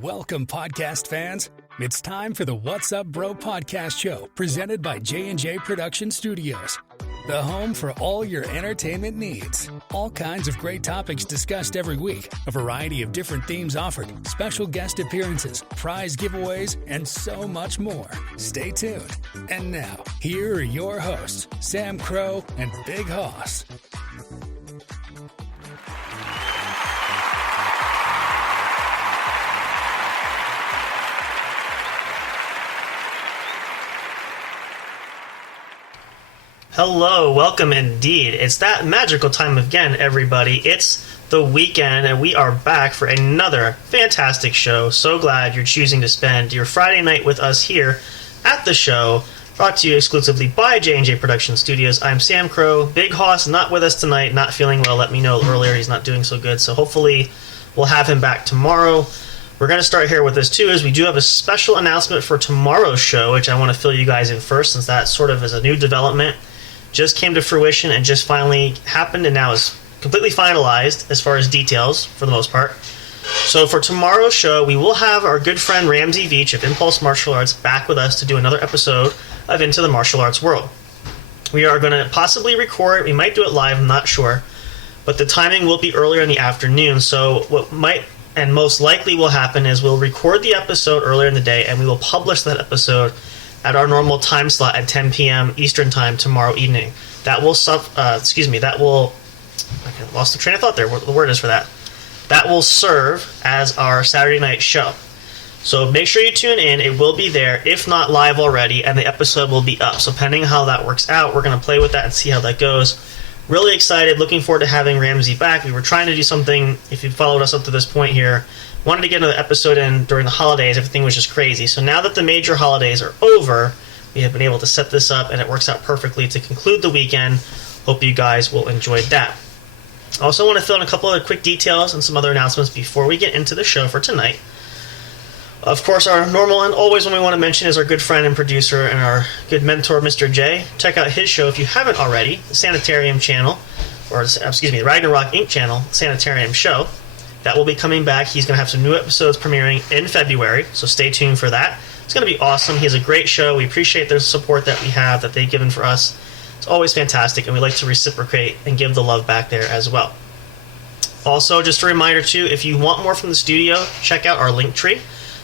Welcome, podcast fans. It's time for the What's Up Bro podcast show, presented by J&J Production Studios, the home for all your entertainment needs. All kinds of great topics discussed every week, a variety of different themes offered, special guest appearances, prize giveaways, and so much more. Stay tuned. And now, here are your hosts, Sam Crow and Big Hoss. Hello, welcome indeed. It's that magical time again, everybody. It's the weekend, and we are back for another fantastic show. So glad you're choosing to spend your Friday night with us here at the show, brought to you exclusively by J&J Production Studios. I'm Sam Crow. Big Hoss not with us tonight, not feeling well. Let me know earlier he's not doing so good, so hopefully we'll have him back tomorrow. We're going to start here with this, too, is we do have a special announcement for tomorrow's show, which I want to fill you guys in first, since that sort of is a new development. Just came to fruition and just finally happened, and now is completely finalized as far as details for the most part. So for tomorrow's show, we will have our good friend Ramsey Veach of Impulse Martial Arts back with us to do another episode of Into the Martial Arts World. We are going to possibly record, we might do it live, I'm not sure, but the timing will be earlier in the afternoon. So what might and most likely will happen is we'll record the episode earlier in the day, and we will publish that episode at our normal time slot at 10 p.m. Eastern Time tomorrow evening. That will, I lost the train of thought there, what the word is for that. That will serve as our Saturday night show. So make sure you tune in, it will be there, if not live already, and the episode will be up. So depending on how that works out, we're going to play with that and see how that goes. Really excited, looking forward to having Ramsey back. We were trying to do something, if you followed us up to this point here, wanted to get another episode in during the holidays. Everything was just crazy. So now that the major holidays are over, we have been able to set this up, and it works out perfectly to conclude the weekend. Hope you guys will enjoy that. I also want to fill in a couple other quick details and some other announcements before we get into the show for tonight. Of course, our normal and always one we want to mention is our good friend and producer and our good mentor, Mr. J. Check out his show if you haven't already, the Sanitarium channel, the Ragnarok Inc. channel, Sanitarium show. That will be coming back. He's going to have some new episodes premiering in February, so stay tuned for that. It's going to be awesome. He has a great show. We appreciate the support that we have, that they've given for us. It's always fantastic, and we like to reciprocate and give the love back there as well. Also, just a reminder, too, if you want more from the studio, check out our Linktree. It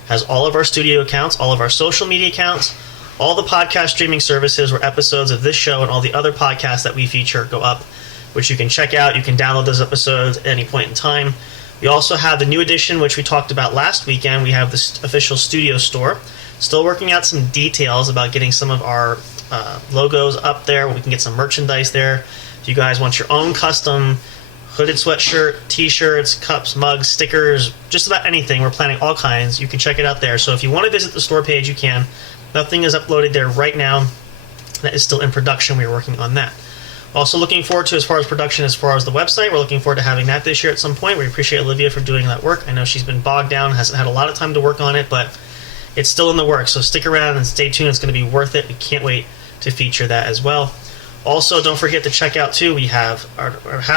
has all of our studio accounts, all of our social media accounts, all the podcast streaming services where episodes of this show and all the other podcasts that we feature go up, which you can check out. You can download those episodes at any point in time. We also have the new edition, which we talked about last weekend. We have the official studio store. Still working out some details about getting some of our logos up there. We can get some merchandise there. If you guys want your own custom hooded sweatshirt, t-shirts, cups, mugs, stickers, just about anything, we're planning all kinds. You can check it out there. So if you want to visit the store page, you can. Nothing is uploaded there right now. That is still in production. We're working on that. Also looking forward to, as far as production, as far as the website, we're looking forward to having that this year at some point. We appreciate Olivia for doing that work. I know she's been bogged down, hasn't had a lot of time to work on it, but it's still in the works. So stick around and stay tuned. It's going to be worth it. We can't wait to feature that as well. Also, don't forget to check out, too, we have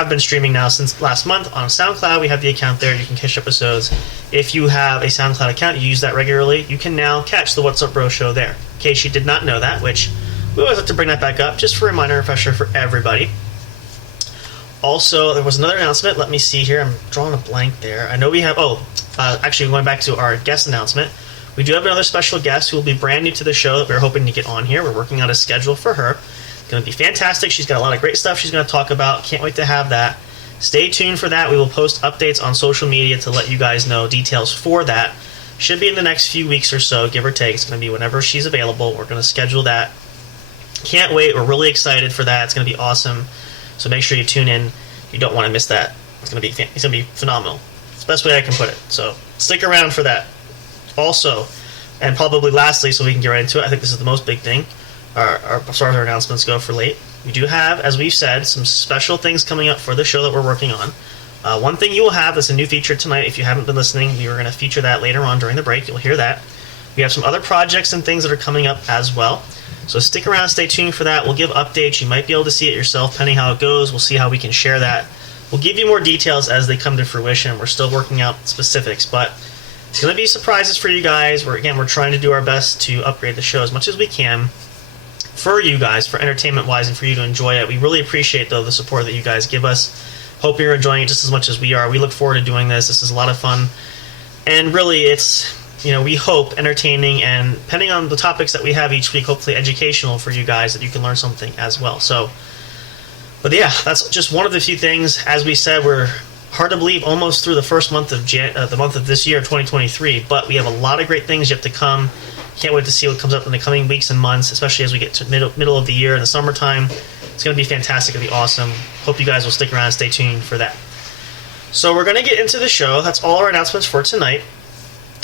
been streaming now since last month on SoundCloud. We have the account there. You can catch episodes. If you have a SoundCloud account, you use that regularly, you can now catch the What's Up Bro show there. In case you did not know that, which we always have to bring that back up, just for a reminder and refresher for everybody. Also, there was another announcement. Let me see here. I'm drawing a blank there. I know we have... actually, going back to our guest announcement, we do have another special guest who will be brand new to the show that we're hoping to get on here. We're working out a schedule for her. It's going to be fantastic. She's got a lot of great stuff she's going to talk about. Can't wait to have that. Stay tuned for that. We will post updates on social media to let you guys know details for that. Should be in the next few weeks or so, give or take. It's going to be whenever she's available. We're going to schedule that. Can't wait. We're really excited for that. It's going to be awesome. So make sure you tune in. You don't want to miss that. It's going to be phenomenal. It's the best way I can put it. So stick around for that. Also, and probably lastly, so we can get right into it, I think this is the most big thing, as far as our announcements go for late. We do have, as we've said, some special things coming up for the show that we're working on. One thing you will have is a new feature tonight. If you haven't been listening, we were going to feature that later on during the break. You'll hear that. We have some other projects and things that are coming up as well. So stick around, stay tuned for that. We'll give updates. You might be able to see it yourself, depending how it goes. We'll see how we can share that. We'll give you more details as they come to fruition. We're still working out specifics, but It's going to be surprises for you guys. We're trying to do our best to upgrade the show as much as we can for you guys, for entertainment-wise, and for you to enjoy it. We really appreciate, though, the support that you guys give us. Hope you're enjoying it just as much as we are. We look forward to doing this. This is a lot of fun. And really, it's, we hope entertaining, and depending on the topics that we have each week, hopefully educational for you guys, that you can learn something as well. But yeah, that's just one of the few things. As we said, we're hard to believe almost through the first month of the month of this year, 2023, but we have a lot of great things yet to come. Can't wait to see what comes up in the coming weeks and months, especially as we get to middle of the year in the summertime. It's going to be fantastic. It'll be awesome. Hope you guys will stick around and stay tuned for that. So we're going to get into the show. That's all our announcements for tonight.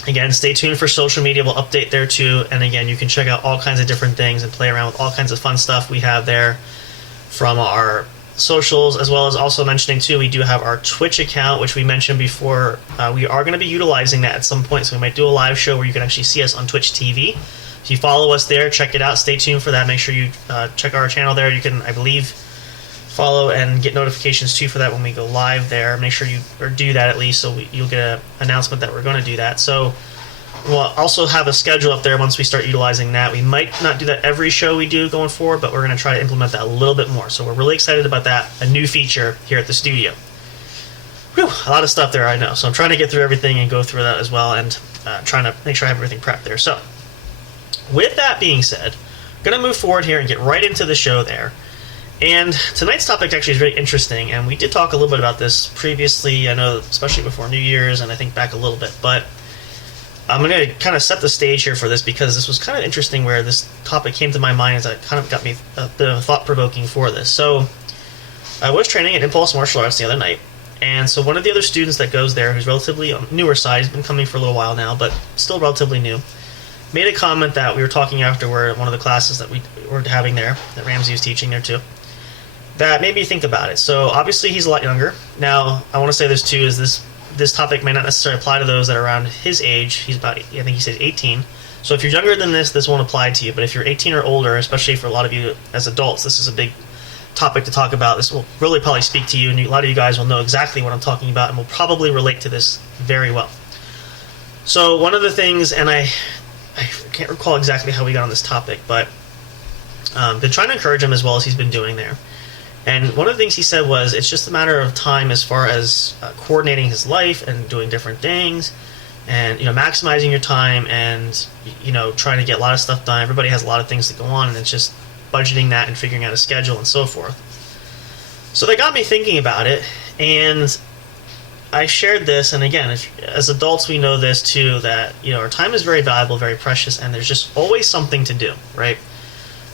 Again, stay tuned for social media. We'll update there too. And again, you can check out all kinds of different things and play around with all kinds of fun stuff we have there from our socials, as well as also mentioning too, we do have our Twitch account, which we mentioned before. We are going to be utilizing that at some point, so we might do a live show where you can actually see us on Twitch TV. If you follow us there, check it out. Stay tuned for that. Make sure you check our channel there. You can, I believe, follow and get notifications too for that when we go live there. Make sure you do that at least, so you'll get an announcement that we're going to do that. So we'll also have a schedule up there once we start utilizing that. We might not do that every show we do going forward, but we're going to try to implement that a little bit more. So we're really excited about that, a new feature here at the studio. Whew, a lot of stuff there, I know. So I'm trying to get through everything and go through that as well, and trying to make sure I have everything prepped there. So with that being said, I'm going to move forward here and get right into the show there. And tonight's topic actually is very interesting, and we did talk a little bit about this previously, I know, especially before New Year's, and I think back a little bit, but I'm going to kind of set the stage here for this because this was kind of interesting where this topic came to my mind as it kind of got me a bit of thought-provoking for this. So I was training at Impulse Martial Arts the other night, and so one of the other students that goes there, who's relatively on the newer side, he's been coming for a little while now, but still relatively new, made a comment that we were talking afterward, one of the classes that we were having there, that Ramsey was teaching there too, that made me think about it. So obviously he's a lot younger. Now, I want to say this too, is this topic may not necessarily apply to those that are around his age. He's about, I think he said 18. So if you're younger than this won't apply to you. But if you're 18 or older, especially for a lot of you as adults, this is a big topic to talk about. This will really probably speak to you, and a lot of you guys will know exactly what I'm talking about and will probably relate to this very well. So one of the things, and I can't recall exactly how we got on this topic, but been trying to encourage him as well as he's been doing there. And one of the things he said was, it's just a matter of time as far as coordinating his life and doing different things, and maximizing your time, and trying to get a lot of stuff done. Everybody has a lot of things to go on, and it's just budgeting that and figuring out a schedule and so forth. So that got me thinking about it, and I shared this. And again, as adults, we know this too, that our time is very valuable, very precious, and there's just always something to do, right?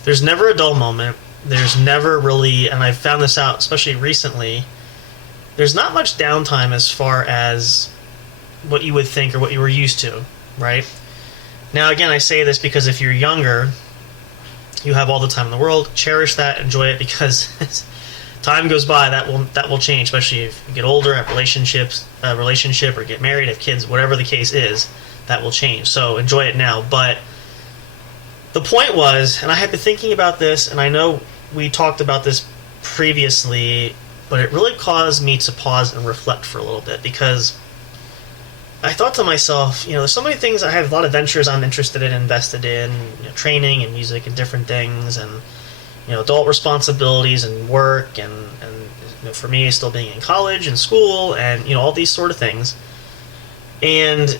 There's never a dull moment. There's never really, and I've found this out especially recently, there's not much downtime as far as what you would think or what you were used to, right? Now again, I say this because if you're younger, you have all the time in the world. Cherish that, enjoy it, because as time goes by, that will change, especially if you get older, have relationship, or get married, have kids, whatever the case is, that will change. So enjoy it now. But the point was, and I had been thinking about this, and I know we talked about this previously, but it really caused me to pause and reflect for a little bit, because I thought to myself, there's so many things. I have a lot of ventures I'm interested in, invested in, training and music and different things, and adult responsibilities and work, and for me, still being in college and school, and all these sort of things, and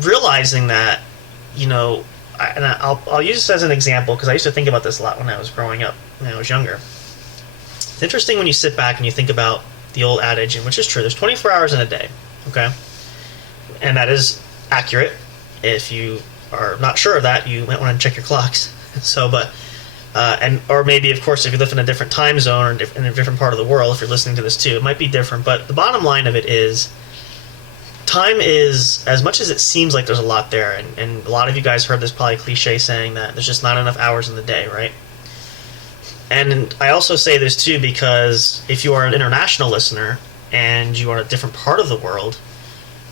realizing that, and I'll use this as an example because I used to think about this a lot when I was growing up, when I was younger. It's interesting when you sit back and you think about the old adage, and which is true, there's 24 hours in a day, okay? And that is accurate. If you are not sure of that, you might want to check your clocks. So, or maybe, of course, if you live in a different time zone or in a different part of the world, if you're listening to this too, it might be different. But the bottom line of it is, time is, as much as it seems like there's a lot there, and a lot of you guys heard this probably cliche saying that there's just not enough hours in the day, right? And I also say this too because if you are an international listener and you are in a different part of the world,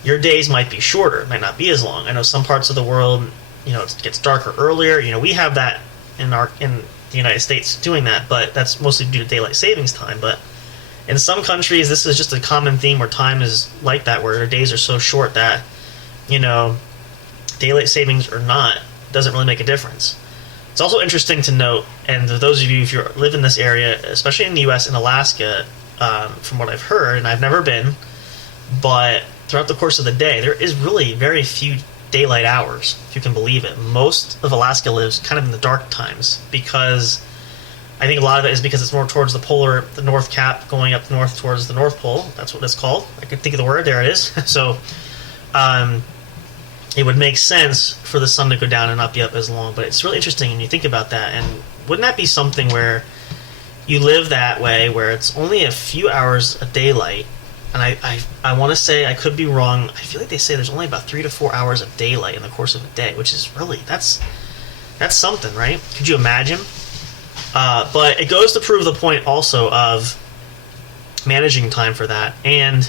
your days might be shorter, might not be as long. I know some parts of the world, it gets darker earlier. We have that in the United States doing that, but that's mostly due to daylight savings time. But in some countries, this is just a common theme where time is like that, where their days are so short that daylight savings or not doesn't really make a difference. It's also interesting to note, and for those of you if you live in this area, especially in the U.S. and Alaska, from what I've heard, and I've never been, but throughout the course of the day, there is really very few daylight hours, if you can believe it. Most of Alaska lives kind of in the dark times, because I think a lot of it is because it's more towards the North Cap, going up north towards the North Pole. That's what it's called. I could think of the word. There it is. So it would make sense for the sun to go down and not be up as long. But it's really interesting when you think about that. And wouldn't that be something where you live that way, where it's only a few hours of daylight? And I want to say, I could be wrong, I feel like they say there's only about 3 to 4 hours of daylight in the course of a day, which is really, that's something, right? Could you imagine? But it goes to prove the point also of managing time for that. And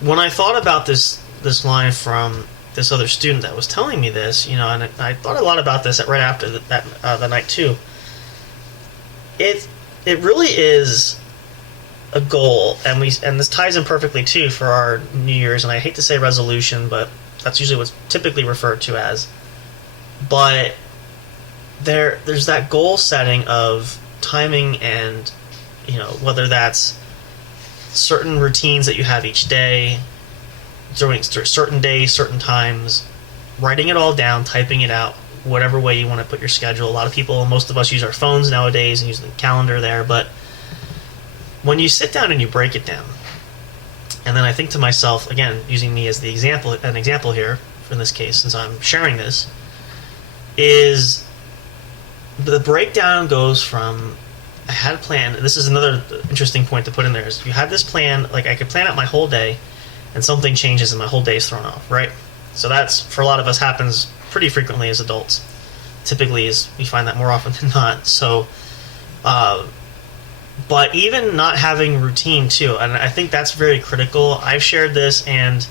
when I thought about this line from this other student that was telling me this, and I thought a lot about this right after the night too. It really is a goal, and this ties in perfectly too for our New Year's, and I hate to say resolution, but that's usually what's typically referred to as. But there's that goal setting of timing, and whether that's certain routines that you have each day, during certain days, certain times, writing it all down, typing it out, whatever way you want to put your schedule. A lot of people, most of us, use our phones nowadays and use the calendar there, but when you sit down and you break it down, and then I think to myself, again, using me as an example here, in this case, since I'm sharing this, is the breakdown goes from, I had a plan. This is another interesting point to put in there, is you have this plan, like I could plan out my whole day, and something changes and my whole day is thrown off, right? So that's, for a lot of us, happens pretty frequently as adults. Typically, we find that more often than not. So, but even not having routine too, and I think that's very critical. I've shared this, and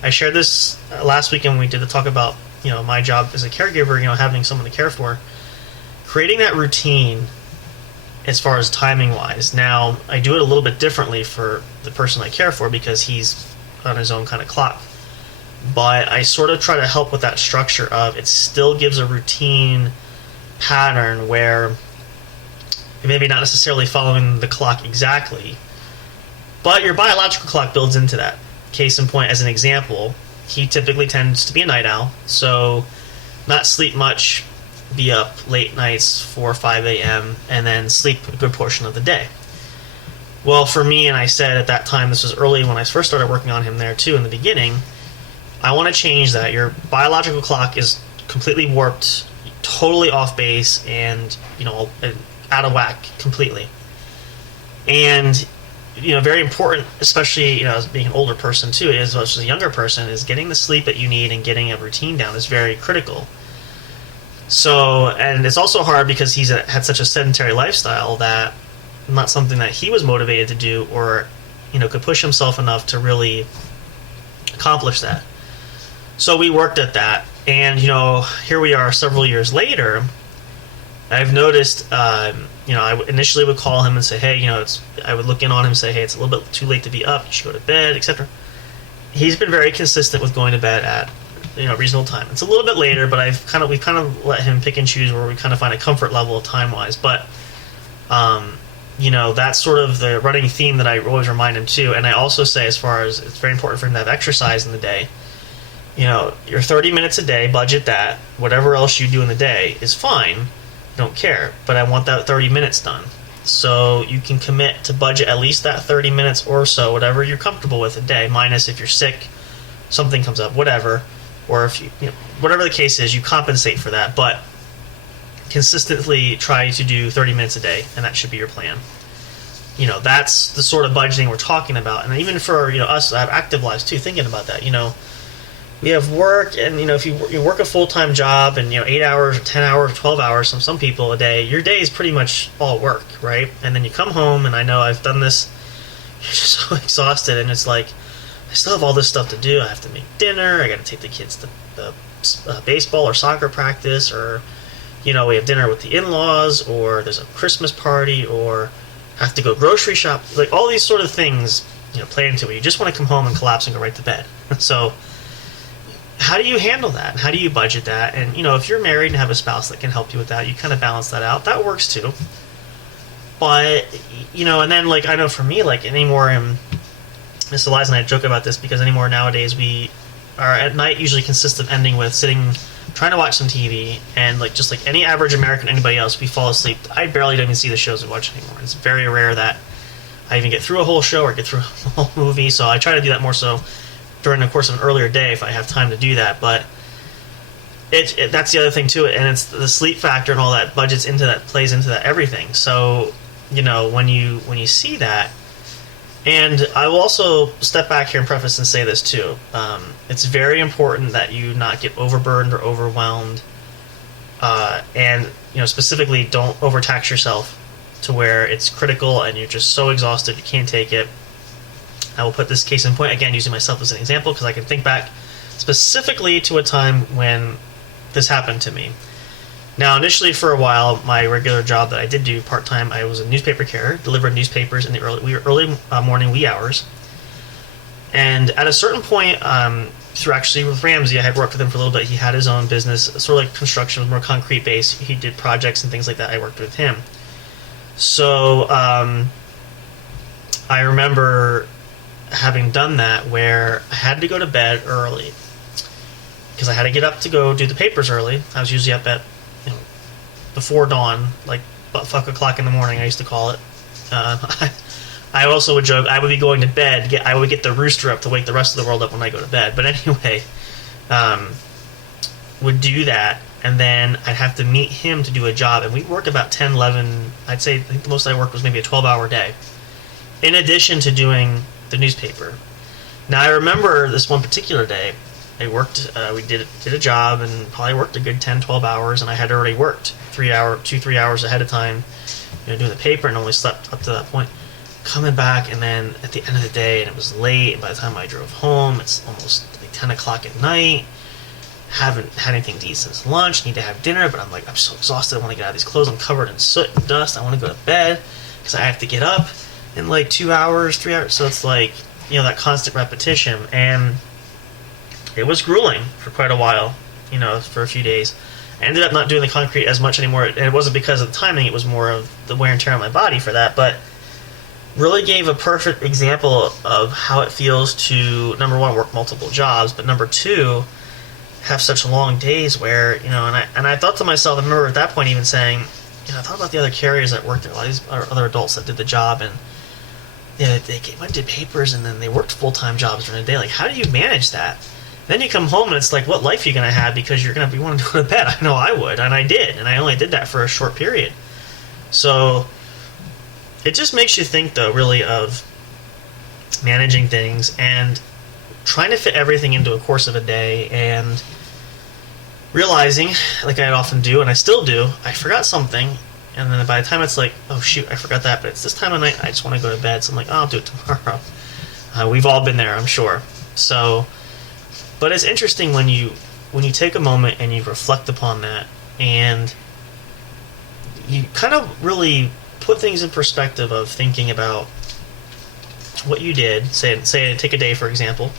I shared this last week when we did the talk about my job as a caregiver, having someone to care for. Creating that routine as far as timing wise. Now, I do it a little bit differently for the person I care for because he's on his own kind of clock. But I sort of try to help with that structure of, it still gives a routine pattern where maybe not necessarily following the clock exactly, but your biological clock builds into that. Case in point, as an example, he typically tends to be a night owl, so not sleep much, be up late nights, 4 or 5 a.m., and then sleep a good portion of the day. Well, for me, and I said at that time, this was early when I first started working on him there too in the beginning, I want to change that. Your biological clock is completely warped, totally off base, and out of whack completely. And very important, especially as being an older person too, as well as a younger person, is getting the sleep that you need and getting a routine down is very critical. So, and it's also hard because he's had such a sedentary lifestyle that not something that he was motivated to do, or could push himself enough to really accomplish that. So we worked at that, and here we are several years later. I've noticed, I initially would call him and say, hey, I would look in on him and say, hey, it's a little bit too late to be up, you should go to bed, etc. He's been very consistent with going to bed at reasonable time. It's a little bit later, but we've kind of let him pick and choose where we kind of find a comfort level time wise. But that's sort of the running theme that I always remind him too. And I also say, as far as it's very important for him to have exercise in the day. Your 30 minutes a day, budget that. Whatever else you do in the day is fine. Don't care, but I want that 30 minutes done. So you can commit to budget at least that 30 minutes or so, whatever you're comfortable with a day, minus if you're sick, something comes up, whatever, or if whatever the case is, you compensate for that, but consistently try to do 30 minutes a day, and that should be your plan. That's the sort of budgeting we're talking about. And even for us that have active lives too, thinking about that, we have work, and if you work a full-time job and 8 hours or 10 hours or 12 hours, some people a day, your day is pretty much all work, right? And then you come home, and I know I've done this, you're just so exhausted, and it's like, I still have all this stuff to do. I have to make dinner, I got to take the kids to the baseball or soccer practice, or we have dinner with the in-laws, or there's a Christmas party, or I have to go grocery shop. Like, all these sort of things play into it. You just want to come home and collapse and go right to bed. So how do you handle that? How do you budget that? And, if you're married and have a spouse that can help you with that, you kind of balance that out. That works too. But, and then, I know for me, anymore, and Miss Eliza and I joke about this because anymore nowadays we are at night usually consists of ending with sitting, trying to watch some TV, and, just like any average American, anybody else, we fall asleep. I barely don't even see the shows we watch anymore. It's very rare that I even get through a whole show or get through a whole movie, so I try to do that more so during the course of an earlier day if I have time to do that. But that's the other thing to it, and it's the sleep factor and all that budgets into that, plays into that, everything. So when you see that, and I will also step back here and preface and say this too, it's very important that you not get overburdened or overwhelmed, and specifically don't overtax yourself to where it's critical and you're just so exhausted you can't take it. I will put this case in point, again, using myself as an example, because I can think back specifically to a time when this happened to me. Now, initially, for a while, my regular job that I did do part-time, I was a newspaper carrier, delivered newspapers in the early morning wee hours. And at a certain point, with Ramsey, I had worked with him for a little bit. He had his own business, sort of like construction, was more concrete-based. He did projects and things like that. I worked with him. So I remember having done that where I had to go to bed early because I had to get up to go do the papers early. I was usually up at before dawn, like butt o'clock in the morning, I used to call it. I also would joke I would be going to bed. I would get the rooster up to wake the rest of the world up when I go to bed. But anyway, would do that, and then I'd have to meet him to do a job, and we'd work about 10, 11, I think the most I worked was maybe a 12-hour day, in addition to doing the newspaper. Now, I remember this one particular day, I worked, we did a job, and probably worked a good 10, 12 hours, and I had already worked 3 hours ahead of time, doing the paper, and only slept up to that point. Coming back, and then at the end of the day, and it was late, and by the time I drove home, it's almost like 10 o'clock at night. Haven't had anything to eat since lunch, need to have dinner, but I'm so exhausted, I want to get out of these clothes, I'm covered in soot and dust, I want to go to bed, because I have to get up in 2 hours, 3 hours, so it's that constant repetition, and it was grueling for quite a while, for a few days. I ended up not doing the concrete as much anymore, and it wasn't because of the timing, it was more of the wear and tear on my body for that, but really gave a perfect example of how it feels to, number one, work multiple jobs, but number two, have such long days where, and I thought to myself, I remember at that point even saying, I thought about the other carriers that worked there, a lot of these other adults that did the job, and they went and did papers, and then they worked full-time jobs during the day. How do you manage that? Then you come home, and it's what life are you going to have, because you're going to be wanting to go to bed. I know I would, and I did, and I only did that for a short period. So it just makes you think, though, really, of managing things and trying to fit everything into a course of a day, and realizing, like I often do, and I still do, I forgot something, and then by the time it's oh shoot, I forgot that, but it's this time of night, I just want to go to bed, so I'm I'll do it tomorrow. We've all been there, I'm sure. So, but it's interesting when you take a moment and you reflect upon that, and you kind of really put things in perspective of thinking about what you did, say take a day, for example,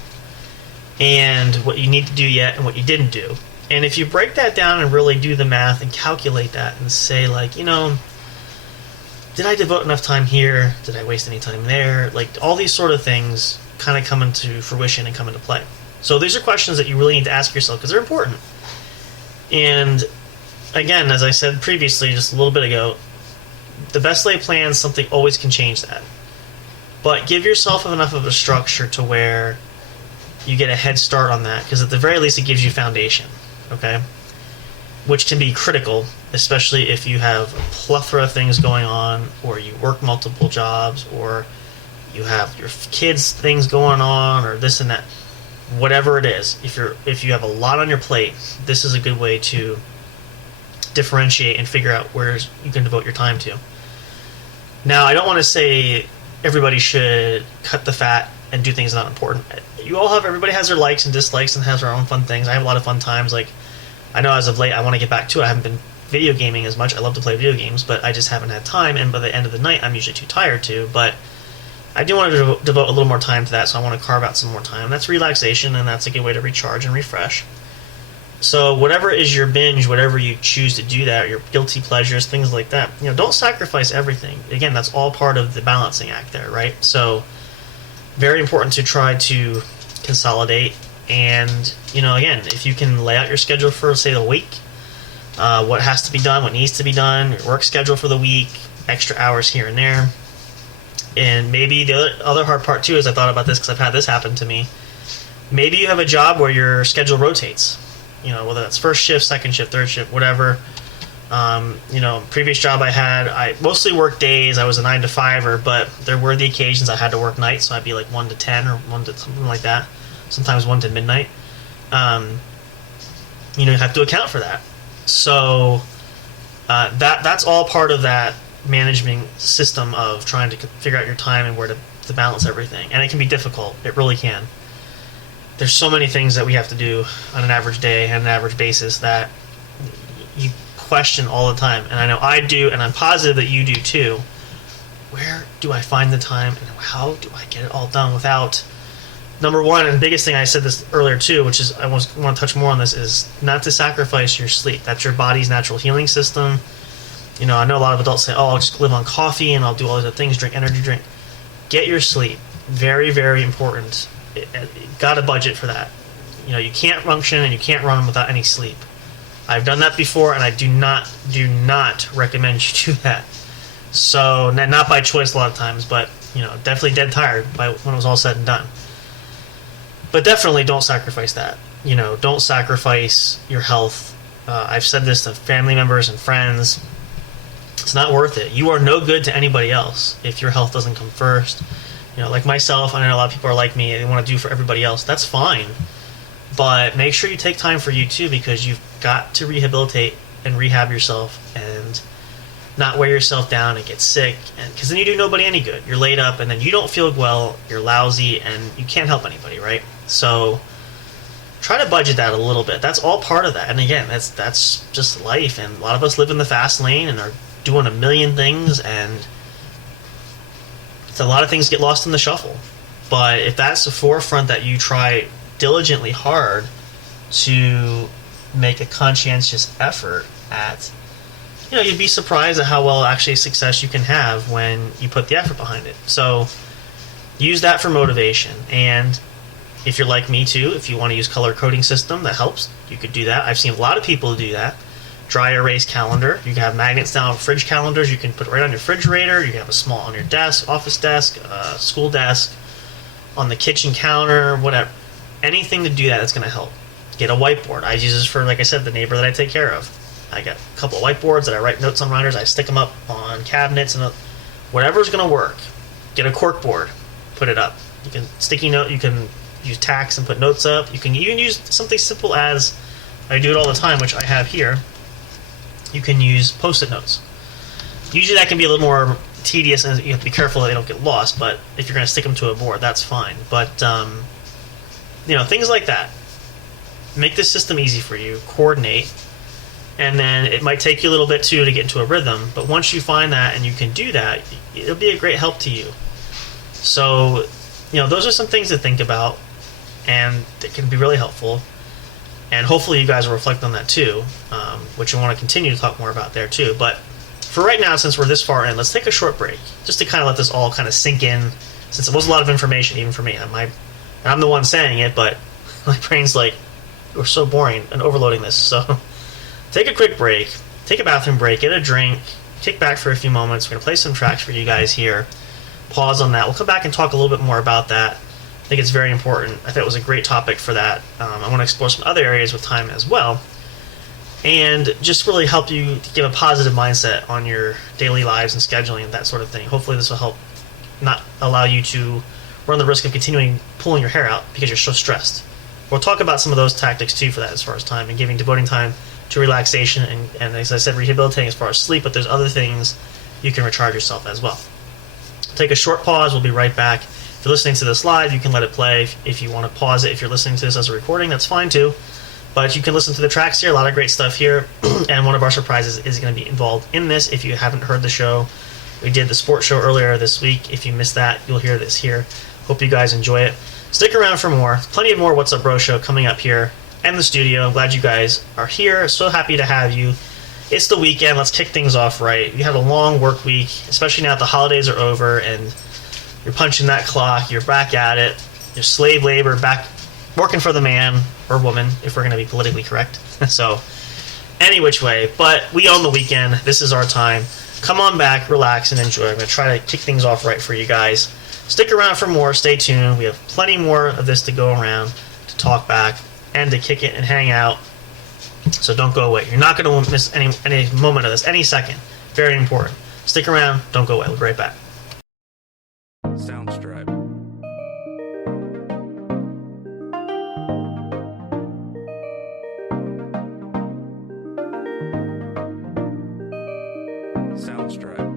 and what you need to do yet and what you didn't do. And if you break that down and really do the math and calculate that and say, did I devote enough time here? Did I waste any time there? All these sort of things kind of come into fruition and come into play. So these are questions that you really need to ask yourself because they're important. And again, as I said previously, just a little bit ago, the best laid plans, something always can change that. But give yourself enough of a structure to where you get a head start on that, because at the very least it gives you foundation, okay? Which can be critical, especially if you have a plethora of things going on, or you work multiple jobs, or you have your kids' things going on, or this and that. Whatever it is, if you have a lot on your plate, this is a good way to differentiate and figure out where you can devote your time to. Now, I don't want to say everybody should cut the fat and do things not important. Everybody has their likes and dislikes and has their own fun things. I have a lot of fun times. I know as of late I want to get back to it. I haven't been video gaming as much. I love to play video games, but I just haven't had time, and by the end of the night I'm usually too tired to. But I do want to devote a little more time to that, so I want to carve out some more time. That's relaxation, and that's a good way to recharge and refresh. So whatever is your binge, whatever you choose to do that, your guilty pleasures, things like that, don't sacrifice everything. Again, that's all part of the balancing act there, right? So very important to try to consolidate. And, again, if you can lay out your schedule for, say, the week, what has to be done, what needs to be done, your work schedule for the week, extra hours here and there. And maybe the other hard part, too, is I thought about this because I've had this happen to me. Maybe you have a job where your schedule rotates. Whether that's first shift, second shift, third shift, whatever. Previous job I had, I mostly worked days. I was a 9 to 5er, but there were the occasions I had to work nights, so I'd be like 1 to 10 or 1 to something like that. Sometimes 1 to midnight. You have to account for that. So that's all part of that management system of trying to figure out your time and where to balance everything. And it can be difficult. It really can. There's so many things that we have to do on an average day and an average basis that you question all the time. And I know I do, and I'm positive that you do too. Where do I find the time, and how do I get it all done without... Number one, and the biggest thing, I said this earlier too, which is I want to touch more on this, is not to sacrifice your sleep. That's your body's natural healing system. I know a lot of adults say, I'll just live on coffee and I'll do all these other things, drink energy drink. Get your sleep. Very, very important. Got to budget for that. You can't function and you can't run without any sleep. I've done that before, and I do not recommend you do that. So, not by choice a lot of times, but, definitely dead tired by when it was all said and done. But definitely don't sacrifice that. Don't sacrifice your health. I've said this to family members and friends. It's not worth it. You are no good to anybody else if your health doesn't come first. Like myself, I know a lot of people are like me, they want to do for everybody else. That's fine. But make sure you take time for you too, because you've got to rehabilitate and rehab yourself and not wear yourself down and get sick. Because then you do nobody any good. You're laid up and then you don't feel well, you're lousy, and you can't help anybody, right? So try to budget that a little bit. That's all part of that. And again, that's just life. And a lot of us live in the fast lane and are doing a million things, and a lot of things get lost in the shuffle. But if that's the forefront that you try diligently hard to make a conscientious effort at, you'd be surprised at how well actually success you can have when you put the effort behind it. So use that for motivation. And if you're like me too, if you want to use color coding system, that helps. You could do that. I've seen a lot of people do that. Dry erase calendar. You can have magnets down fridge calendars. You can put it right on your refrigerator. You can have a small on your desk, office desk, school desk, on the kitchen counter, whatever. Anything to do that, that's going to help. Get a whiteboard. I use this for, like I said, the neighbor that I take care of. I got a couple of whiteboards that I write notes on writers. I stick them up on cabinets and whatever's going to work. Get a cork board. Put it up. You can sticky note. You can use tacks and put notes up. You can even use something simple as, I do it all the time, which I have here. You can use post-it notes. Usually that can be a little more tedious, and you have to be careful that they don't get lost, but if you're going to stick them to a board, that's fine. But, things like that. Make this system easy for you. Coordinate. And then it might take you a little bit, too, to get into a rhythm, but once you find that and you can do that, it'll be a great help to you. So, those are some things to think about, and it can be really helpful. And hopefully you guys will reflect on that too, which I want to continue to talk more about there too. But for right now, since we're this far in, let's take a short break, just to kind of let this all kind of sink in, since it was a lot of information even for me. I'm the one saying it, but my brain's like, we're so boring and overloading this. So take a quick break, take a bathroom break, get a drink, kick back for a few moments. We're going to play some tracks for you guys here. Pause on that. We'll come back and talk a little bit more about that. I think it's very important. I thought it was a great topic for that. I want to explore some other areas with time as well, and just really help you to give a positive mindset on your daily lives and scheduling and that sort of thing. Hopefully this will help not allow you to run the risk of continuing pulling your hair out because you're so stressed. We'll talk about some of those tactics too for that, as far as time and devoting time to relaxation and as I said, rehabilitating as far as sleep, but there's other things you can recharge yourself as well. Take a short pause. We'll be right back. If you're listening to this live, you can let it play. If you want to pause it, if you're listening to this as a recording, that's fine too. But you can listen to the tracks here, a lot of great stuff here. And one of our surprises is going to be involved in this. If you haven't heard the show, we did the sports show earlier this week. If you missed that, you'll hear this here. Hope you guys enjoy it. Stick around for more. Plenty of more What's Up Bro Show coming up here and the studio. I'm glad you guys are here. So happy to have you. It's the weekend. Let's kick things off right. We had a long work week, especially now that the holidays are over and you're punching that clock. You're back at it. You're slave labor, back working for the man or woman, if we're going to be politically correct. So, any which way. But we own the weekend. This is our time. Come on back, relax, and enjoy. I'm going to try to kick things off right for you guys. Stick around for more. Stay tuned. We have plenty more of this to go around, to talk back, and to kick it and hang out. So don't go away. You're not going to miss any moment of this, any second. Very important. Stick around. Don't go away. We'll be right back. Soundstripe. Soundstripe.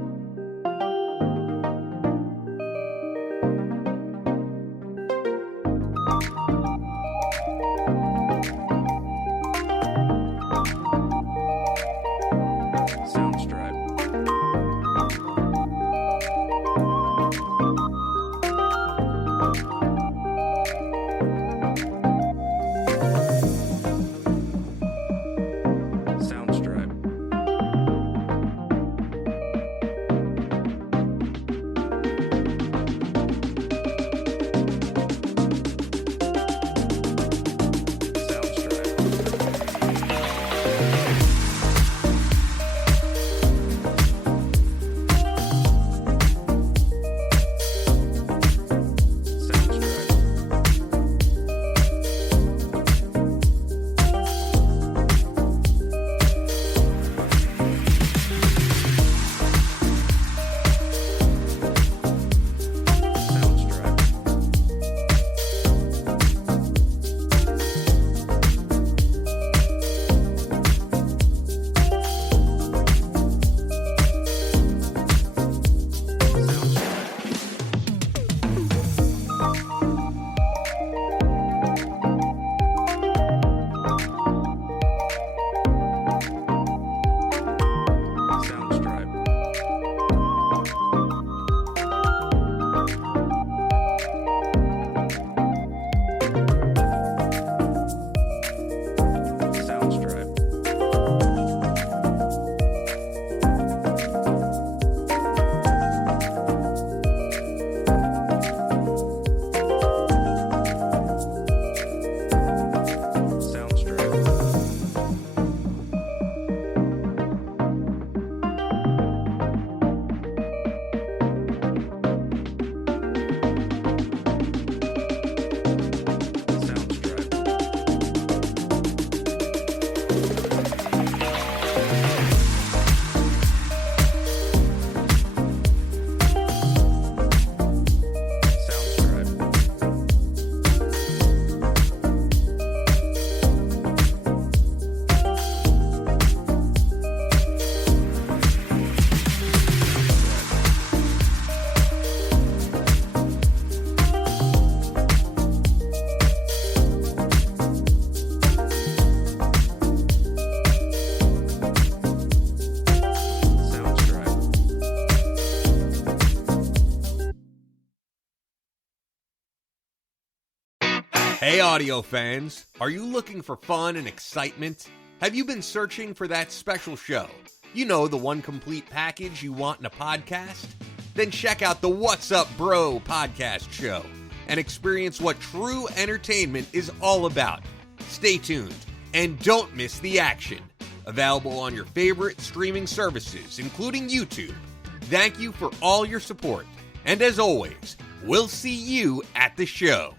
Hey audio fans, are you looking for fun and excitement? Have you been searching for that special show? You know, the one complete package you want in a podcast? Then check out the What's Up Bro podcast show and experience what true entertainment is all about. Stay tuned and don't miss the action. Available on your favorite streaming services, including YouTube. Thank you for all your support. And as always, we'll see you at the show.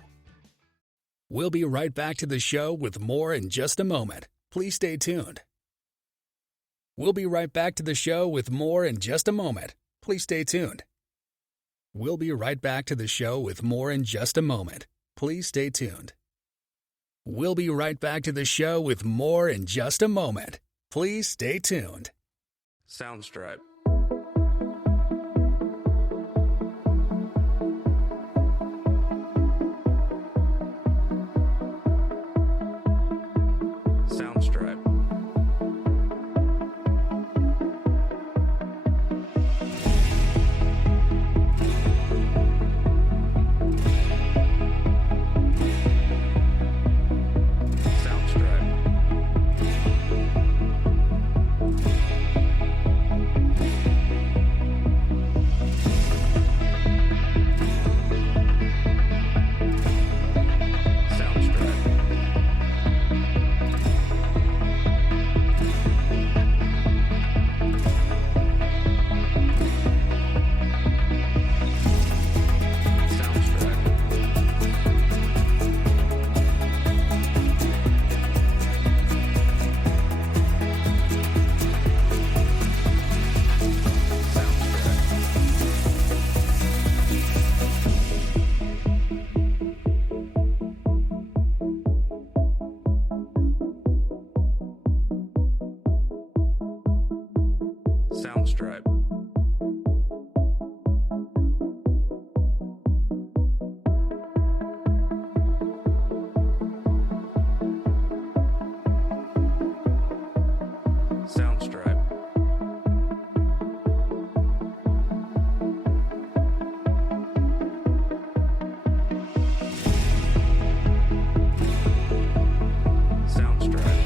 We'll be right back to the show with more in just a moment. Please stay tuned. We'll be right back to the show with more in just a moment. Please stay tuned. We'll be right back to the show with more in just a moment. Please stay tuned. We'll be right back to the show with more in just a moment. Please stay tuned. Soundstripe. Soundstripe. Soundstripe. Soundstripe. Soundstripe. Soundstripe.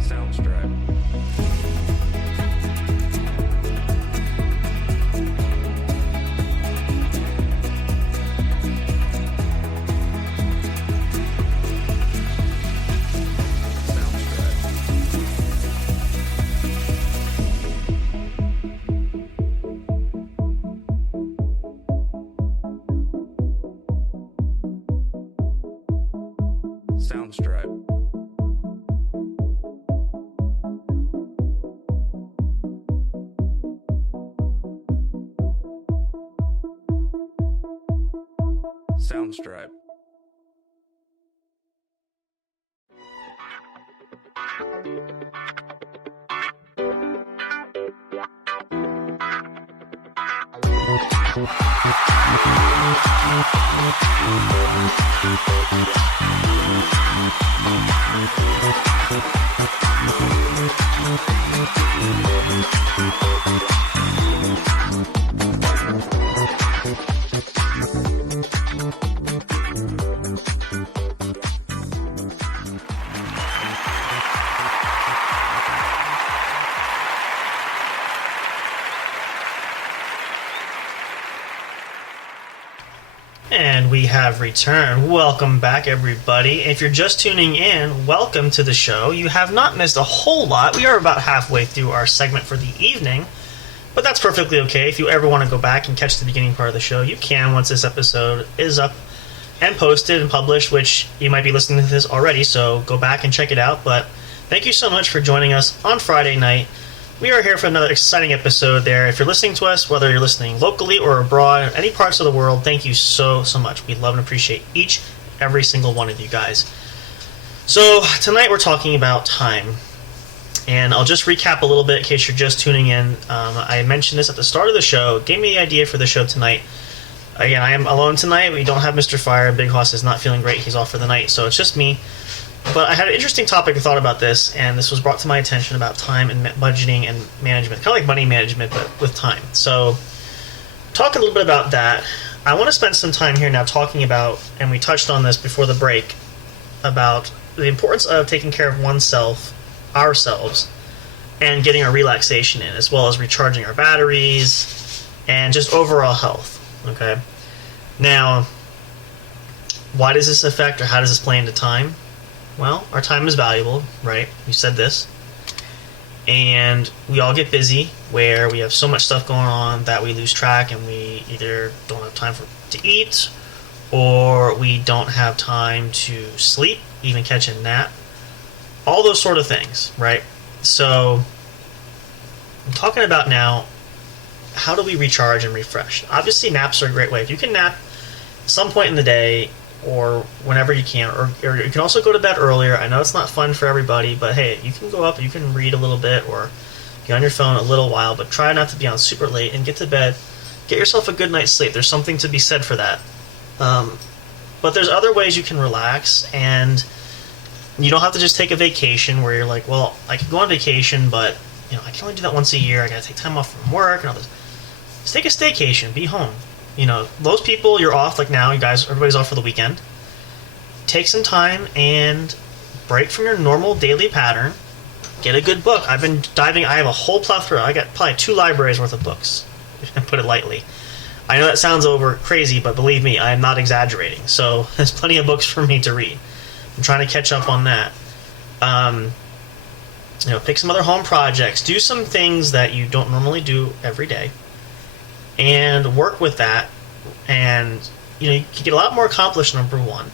Soundstripe. Soundstripe. Soundstripe. Soundstripe. And we have returned. Welcome back, everybody. If you're just tuning in, welcome to the show. You have not missed a whole lot. We are about halfway through our segment for the evening, but that's perfectly okay. If you ever want to go back and catch the beginning part of the show, you can once this episode is up and posted and published, which you might be listening to this already, so go back and check it out. But thank you so much for joining us on Friday night. We are here for another exciting episode there. If you're listening to us, whether you're listening locally or abroad, any parts of the world, thank you so much. We love and appreciate every single one of you guys. So tonight we're talking about time. And I'll just recap a little bit in case you're just tuning in. I mentioned this at the start of the show. Gave me the idea for the show tonight. Again, I am alone tonight. We don't have Mr. Fire. Big Hoss is not feeling great. He's off for the night. So it's just me. But I had an interesting topic I thought about this, and this was brought to my attention about time and budgeting and management. Kind of like money management, but with time. So, talking a little bit about that, I want to spend some time here now talking about, and we touched on this before the break, about the importance of taking care of ourselves, and getting our relaxation in, as well as recharging our batteries, and just overall health, okay? Now, why does this affect, or how does this play into time? Well, our time is valuable, right? You said this. And we all get busy where we have so much stuff going on that we lose track and we either don't have time to eat or we don't have time to sleep, even catch a nap. All those sort of things, right? So, I'm talking about now, how do we recharge and refresh? Obviously, naps are a great way. If you can nap at some point in the day, or whenever you can, or you can also go to bed earlier. I know it's not fun for everybody, but hey, you can go up, you can read a little bit, or be on your phone a little while, but try not to be on super late, and get to bed. Get yourself a good night's sleep. There's something to be said for that. But there's other ways you can relax, and you don't have to just take a vacation where you're like, well, I could go on vacation, but I can only do that once a year. I gotta take time off from work and all this. Just take a staycation, be home. Those people, you're off, like now, you guys, everybody's off for the weekend. Take some time and break from your normal daily pattern. Get a good book. I've been diving, I have a whole plethora. I got probably 2 libraries worth of books, to put it lightly. I know that sounds over crazy, but believe me, I am not exaggerating. So, there's plenty of books for me to read. I'm trying to catch up on that. Pick some other home projects. Do some things that you don't normally do every day. And work with that, and you can get a lot more accomplished. Number 1.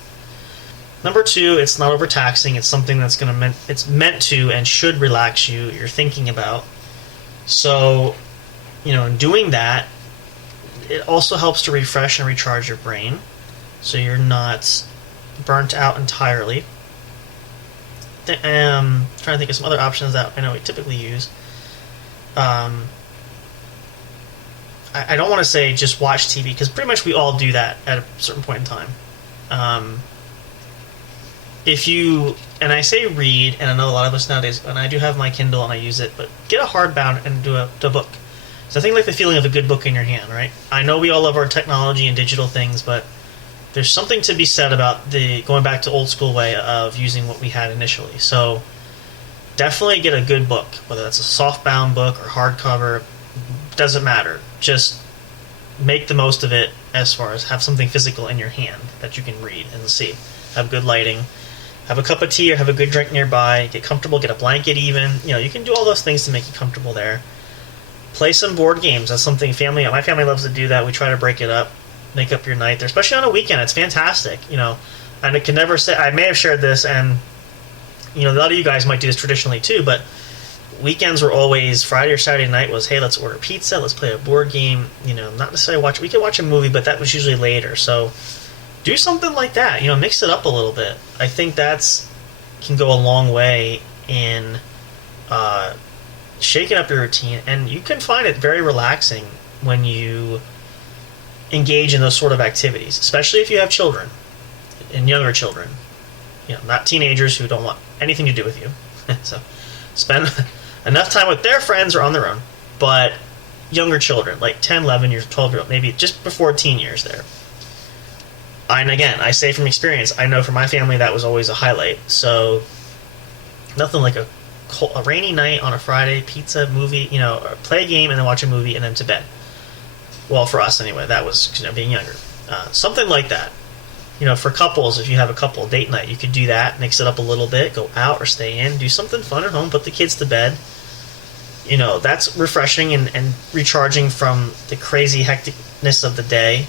Number 2, it's not overtaxing. It's something that's it's meant to and should relax you. You're thinking about. So, in doing that, it also helps to refresh and recharge your brain. so you're not burnt out entirely. Trying to think of some other options that I know we typically use. I don't want to say just watch TV, because pretty much we all do that at a certain point in time. If you, and I say read, and I know a lot of us nowadays, and I do have my Kindle and I use it, but get a hardbound and do a book. So I think like the feeling of a good book in your hand, right? I know we all love our technology and digital things, but there's something to be said about the going back to old school way of using what we had initially. So definitely get a good book, whether that's a softbound book or hardcover, doesn't matter. Just make the most of it as far as have something physical in your hand that you can read and see. Have good lighting. Have a cup of tea or have a good drink nearby. Get comfortable, get a blanket even. You know, you can do all those things to make you comfortable there. Play some board games. That's something my family loves to do that. We try to break it up, make up your night there, especially on a weekend. It's fantastic, you know. And I can never say, I may have shared this, and, you know, a lot of you guys might do this traditionally too, but weekends were always, Friday or Saturday night was, hey, let's order pizza, let's play a board game, you know, not necessarily we could watch a movie, but that was usually later. So do something like that, you know, mix it up a little bit. I think can go a long way in shaking up your routine, and you can find it very relaxing when you engage in those sort of activities, especially if you have children and younger children, you know, not teenagers who don't want anything to do with you. So spend enough time with their friends or on their own, but younger children, like 10, 11 years, 12-year-old, maybe just before teen years there. And again, I say from experience, I know for my family that was always a highlight. So nothing like a rainy night on a Friday, pizza, movie, you know, or play a game and then watch a movie and then to bed. Well, for us anyway, that was, you know, being younger. Something like that. You know, for couples, if you have a couple date night, you could do that, mix it up a little bit, go out or stay in, do something fun at home, put the kids to bed. You know, that's refreshing and recharging from the crazy hecticness of the day.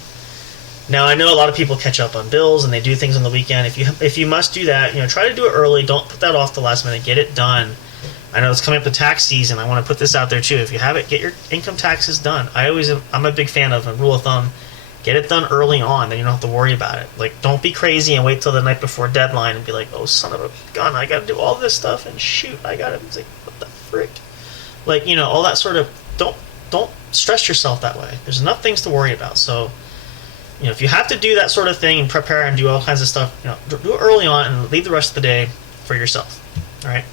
Now, I know a lot of people catch up on bills and they do things on the weekend. If you must do that, you know, try to do it early. Don't put that off the last minute. Get it done. I know it's coming up to tax season. I want to put this out there too. If you have it, get your income taxes done. I'm a big fan of a rule of thumb. Get it done early on, then you don't have to worry about it. Like, don't be crazy and wait till the night before deadline and be like, oh, son of a gun, I got to do all this stuff, and shoot, I got to. It's like, what the frick? Like, you know, all that sort of. Don't stress yourself that way. There's enough things to worry about. So, you know, if you have to do that sort of thing and prepare and do all kinds of stuff, you know, do it early on and leave the rest of the day for yourself. All right.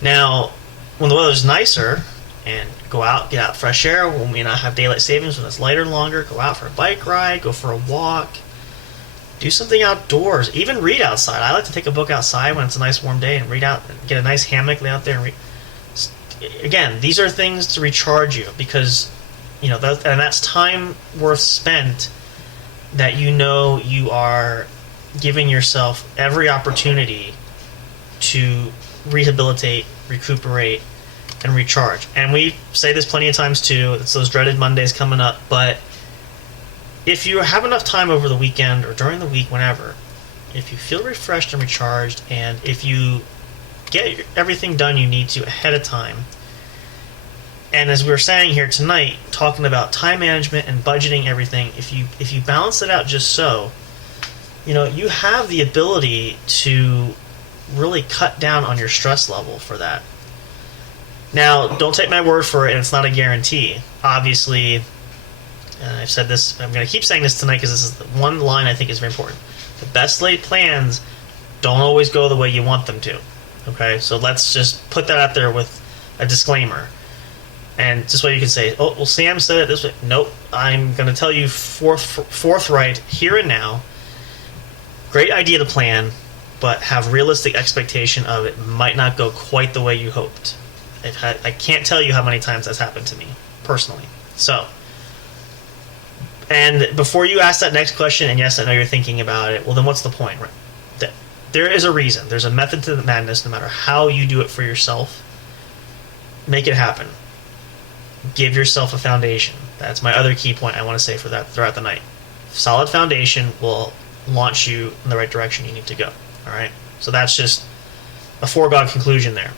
Now, when the weather's nicer, and go out, get out fresh air, when we not have daylight savings, when it's lighter and longer, go out for a bike ride, go for a walk, do something outdoors, even read outside. I like to take a book outside when it's a nice warm day and read out, get a nice hammock, lay out there and read. Again, these are things to recharge you because, you know, that's time worth spent that you know you are giving yourself every opportunity to rehabilitate, recuperate, and recharge. And we say this plenty of times too. It's those dreaded Mondays coming up. But if you have enough time over the weekend or during the week, whenever, if you feel refreshed and recharged, and if you get everything done you need to ahead of time, and as we were saying here tonight, talking about time management and budgeting everything, if you balance it out just so, you know, you have the ability to really cut down on your stress level for that. Now, don't take my word for it, and it's not a guarantee. Obviously, and I've said this, I'm going to keep saying this tonight because this is the one line I think is very important. The best laid plans don't always go the way you want them to. Okay? So let's just put that out there with a disclaimer. And this way you can say, oh, well, Sam said it this way. Nope. I'm going to tell you forthright, here and now. Great idea to plan, but have realistic expectation of it might not go quite the way you hoped. I can't tell you how many times that's happened to me, personally. So, and before you ask that next question, and yes, I know you're thinking about it, well, then what's the point, right? There is a reason. There's a method to the madness, no matter how you do it for yourself. Make it happen. Give yourself a foundation. That's my other key point I want to say for that throughout the night. Solid foundation will launch you in the right direction you need to go. All right? So that's just a foregone conclusion there.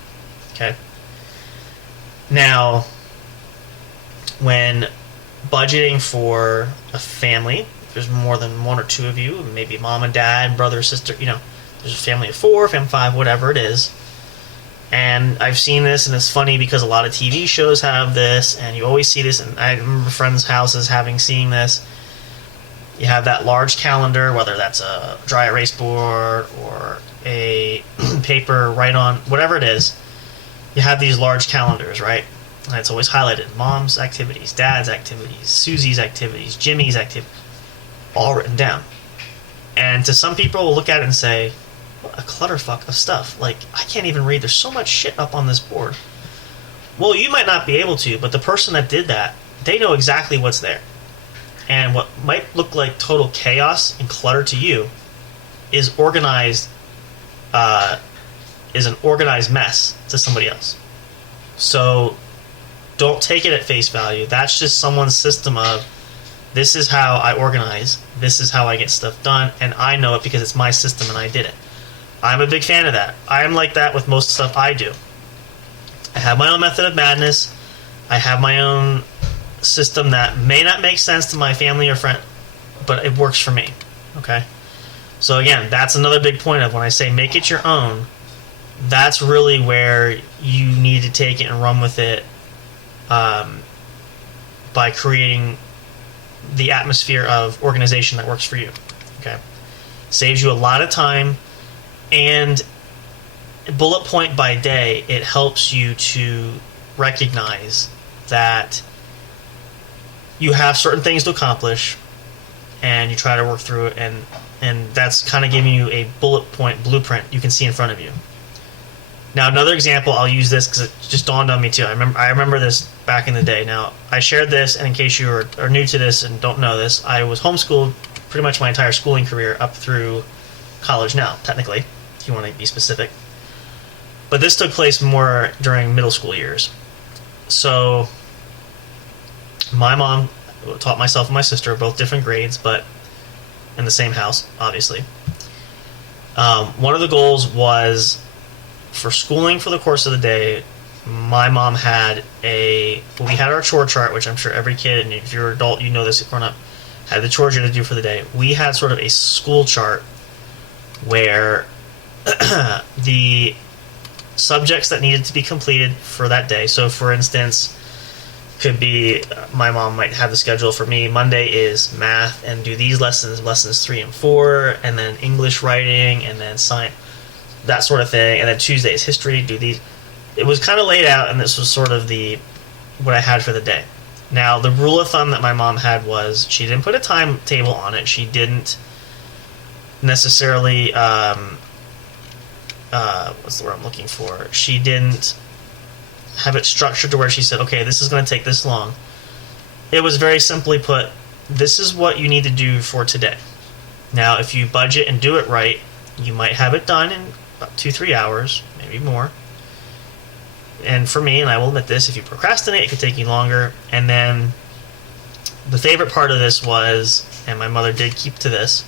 Okay? Now, when budgeting for a family, there's more than one or two of you, maybe mom and dad, brother, sister, there's a family of 4, family of 5, whatever it is. And I've seen this, and it's funny because a lot of TV shows have this, and you always see this, and I remember friends' houses seeing this. You have that large calendar, whether that's a dry erase board or a paper write-on, whatever it is. You have these large calendars, right? And it's always highlighted. Mom's activities, dad's activities, Susie's activities, Jimmy's activities, all written down. And to some people, will look at it and say, what a clutterfuck of stuff. Like, I can't even read. There's so much shit up on this board. Well, you might not be able to, but the person that did that, they know exactly what's there. And what might look like total chaos and clutter to you is organized, is an organized mess to somebody else. So don't take it at face value. That's just someone's system of, this is how I organize, this is how I get stuff done, and I know it because it's my system and I did it. I'm a big fan of that. I am like that with most stuff I do. I have my own method of madness. I have my own system that may not make sense to my family or friend, but it works for me. Okay? So again, that's another big point of when I say make it your own, that's really where you need to take it and run with it by creating the atmosphere of organization that works for you. Okay? Saves you a lot of time, and bullet point by day, it helps you to recognize that you have certain things to accomplish and you try to work through it, and that's kind of giving you a bullet point blueprint you can see in front of you. Now, another example, I'll use this because it just dawned on me too. I remember this back in the day. Now, I shared this, and in case you are new to this and don't know this, I was homeschooled pretty much my entire schooling career up through college now, technically, if you want to be specific. But this took place more during middle school years. So my mom taught myself and my sister, both different grades, but in the same house, obviously. One of the goals was, for schooling for the course of the day, my mom had we had our chore chart, which I'm sure every kid, and if you're an adult, you know this growing up, had the chores you had to do for the day. We had sort of a school chart where the subjects that needed to be completed for that day. So, for instance, could be my mom might have the schedule for me. Monday is math, and do these lessons 3 and 4, and then English writing, and then science, that sort of thing. And then Tuesday is history, do these. It was kind of laid out, and this was sort of what I had for the day. Now, the rule of thumb that my mom had was she didn't put a timetable on it. She didn't necessarily what's the word I'm looking for? She didn't have it structured to where she said, okay, this is going to take this long. It was very simply put, this is what you need to do for today. Now, if you budget and do it right, you might have it done in about 2-3 hours, maybe more. And for me, and I will admit this, if you procrastinate, it could take you longer. And then the favorite part of this was, and my mother did keep to this,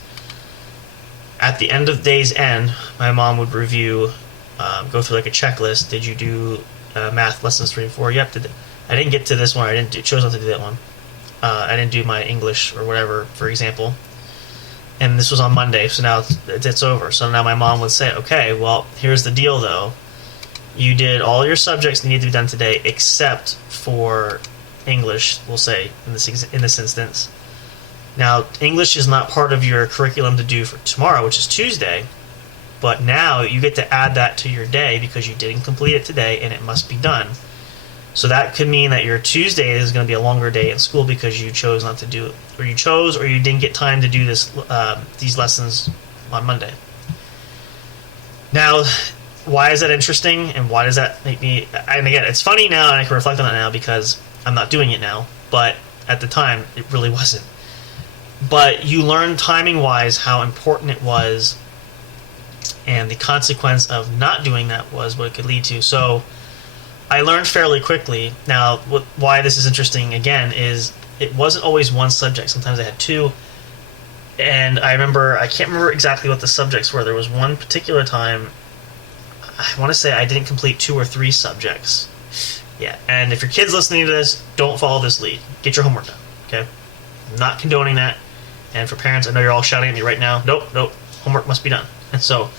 at the end of day's end, my mom would review, go through like a checklist. Did you do math lessons 3 and 4? Yep. I didn't get to this one. Chose not to do that one. I didn't do my English or whatever, for example. And this was on Monday, so now it's over. So now my mom would say, okay, well, here's the deal, though. You did all your subjects that need to be done today, except for English, we'll say, in this instance. Now, English is not part of your curriculum to do for tomorrow, which is Tuesday, but now you get to add that to your day because you didn't complete it today and it must be done. So that could mean that your Tuesday is going to be a longer day in school because you chose not to do it, or you didn't get time to do these lessons on Monday. Now, why is that interesting, and why does that make me... And again, it's funny now, and I can reflect on it now because I'm not doing it now, but at the time, it really wasn't. But you learn timing-wise how important it was, and the consequence of not doing that was what it could lead to. So I learned fairly quickly. Now, why this is interesting, again, is it wasn't always one subject. Sometimes I had 2. And I can't remember exactly what the subjects were. There was one particular time, I want to say I didn't complete 2 or 3 subjects. Yeah, and if your kid's listening to this, don't follow this lead. Get your homework done, okay? I'm not condoning that. And for parents, I know you're all shouting at me right now. Nope, homework must be done. And so,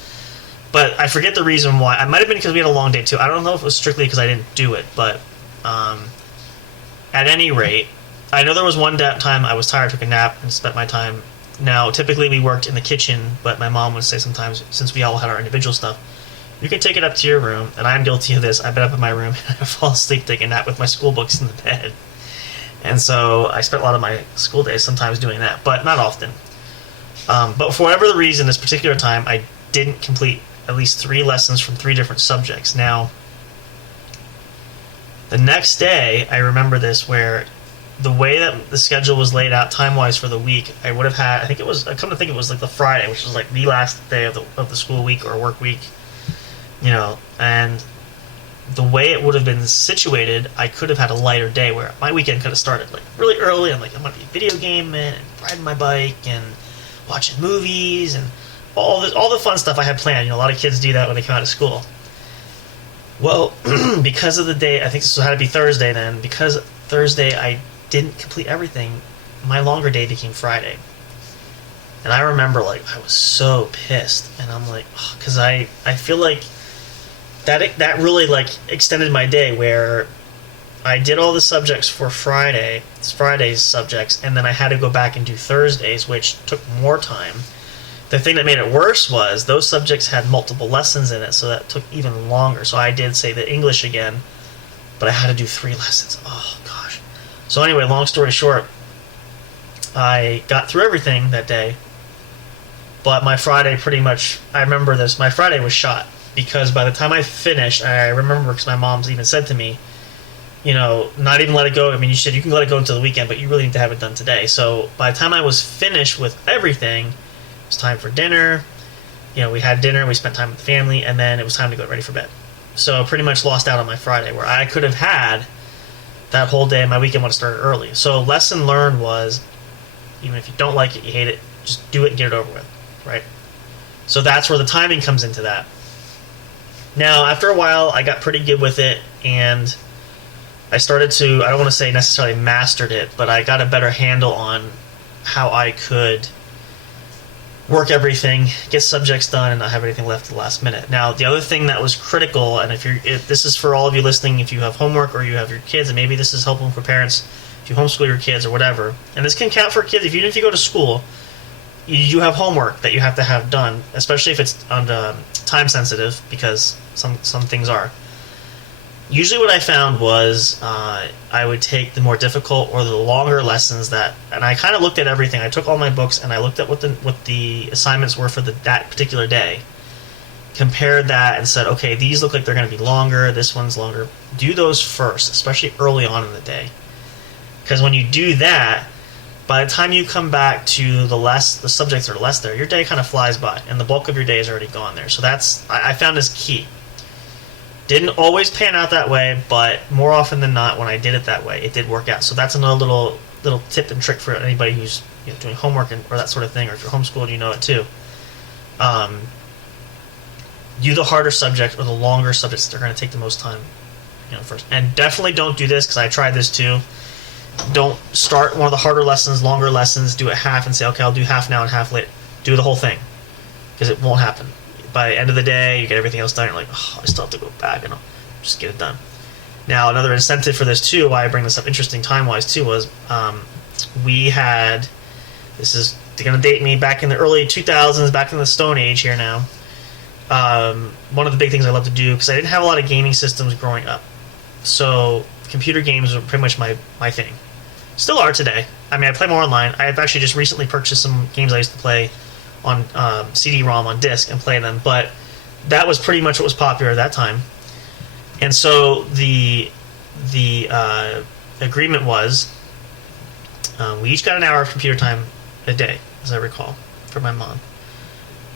but I forget the reason why. It might have been because we had a long day too. I don't know if it was strictly because I didn't do it, but at any rate, I know there was one time I was tired, took a nap, and spent my time. Now, typically we worked in the kitchen, but my mom would say sometimes, since we all had our individual stuff, you can take it up to your room, and I'm guilty of this. I've been up in my room, and I fall asleep taking a nap with my school books in the bed. And so I spent a lot of my school days sometimes doing that, but not often. But for whatever the reason, this particular time, I didn't complete at least 3 lessons from 3 different subjects. Now, the next day, I remember this, where the way that the schedule was laid out time-wise for the week, I would have had, I come to think it was like the Friday, which was like the last day of the school week or work week, and the way it would have been situated, I could have had a lighter day where my weekend could have started like really early. I'm going to be video gaming and riding my bike and watching movies and all the fun stuff I had planned. A lot of kids do that when they come out of school. Well, because of the day, I think this had to be Thursday then, because Thursday I didn't complete everything, my longer day became Friday. And I remember, I was so pissed, and I'm like, because I feel like that really, extended my day, where I did all the subjects for Friday's subjects, and then I had to go back and do Thursdays, which took more time. The thing that made it worse was those subjects had multiple lessons in it, so that took even longer. So I did say the English again, but I had to do 3 lessons. Oh, gosh. So anyway, long story short, I got through everything that day, but my Friday I remember this, my Friday was shot, because by the time I finished, I remember because my mom's even said to me, not even let it go. I mean, you said you can let it go until the weekend, but you really need to have it done today. So by the time I was finished with everything, it was time for dinner. We had dinner, we spent time with the family, and then it was time to get ready for bed. So I pretty much lost out on my Friday, where I could have had that whole day. My weekend would have started early. So lesson learned was, even if you don't like it, you hate it, just do it and get it over with, right? So that's where the timing comes into that. Now, after a while, I got pretty good with it, and I started to, I don't want to say necessarily mastered it, but I got a better handle on how I could work everything, get subjects done, and not have anything left at the last minute. Now, the other thing that was critical, and if this is for all of you listening, if you have homework or you have your kids, and maybe this is helpful for parents, if you homeschool your kids or whatever, and this can count for kids, even if you go to school, you have homework that you have to have done, especially if it's time sensitive, because some things are. Usually what I found was I would take the more difficult or the longer lessons and I kind of looked at everything. I took all my books and I looked at what the assignments were for that particular day, compared that and said, okay, these look like they're going to be longer, this one's longer. Do those first, especially early on in the day. Because when you do that, by the time you come back to the subjects that are less there, your day kind of flies by, and the bulk of your day is already gone there. So that's, I found this key. Didn't always pan out that way, but more often than not, when I did it that way, it did work out. So that's another little tip and trick for anybody who's doing homework or that sort of thing, or if you're homeschooled, you know it too. Do the harder subject or the longer subjects that are going to take the most time, first. And definitely don't do this, because I tried this too. Don't start one of the harder lessons, longer lessons, do it half and say, okay, I'll do half now and half later. Do the whole thing, because it won't happen. By the end of the day, you get everything else done, you're like, I still have to go back, and I'll just get it done. Now, another incentive for this too, why I bring this up interesting time-wise too, was we had, this is going to date me back in the early 2000s, back in the Stone Age here now. One of the big things I love to do, because I didn't have a lot of gaming systems growing up. So computer games were pretty much my thing. Still are today. I mean, I play more online. I've actually just recently purchased some games I used to play on CD-ROM on disc and play them, but that was pretty much what was popular at that time. And so the agreement was we each got an hour of computer time a day, as I recall, for my mom.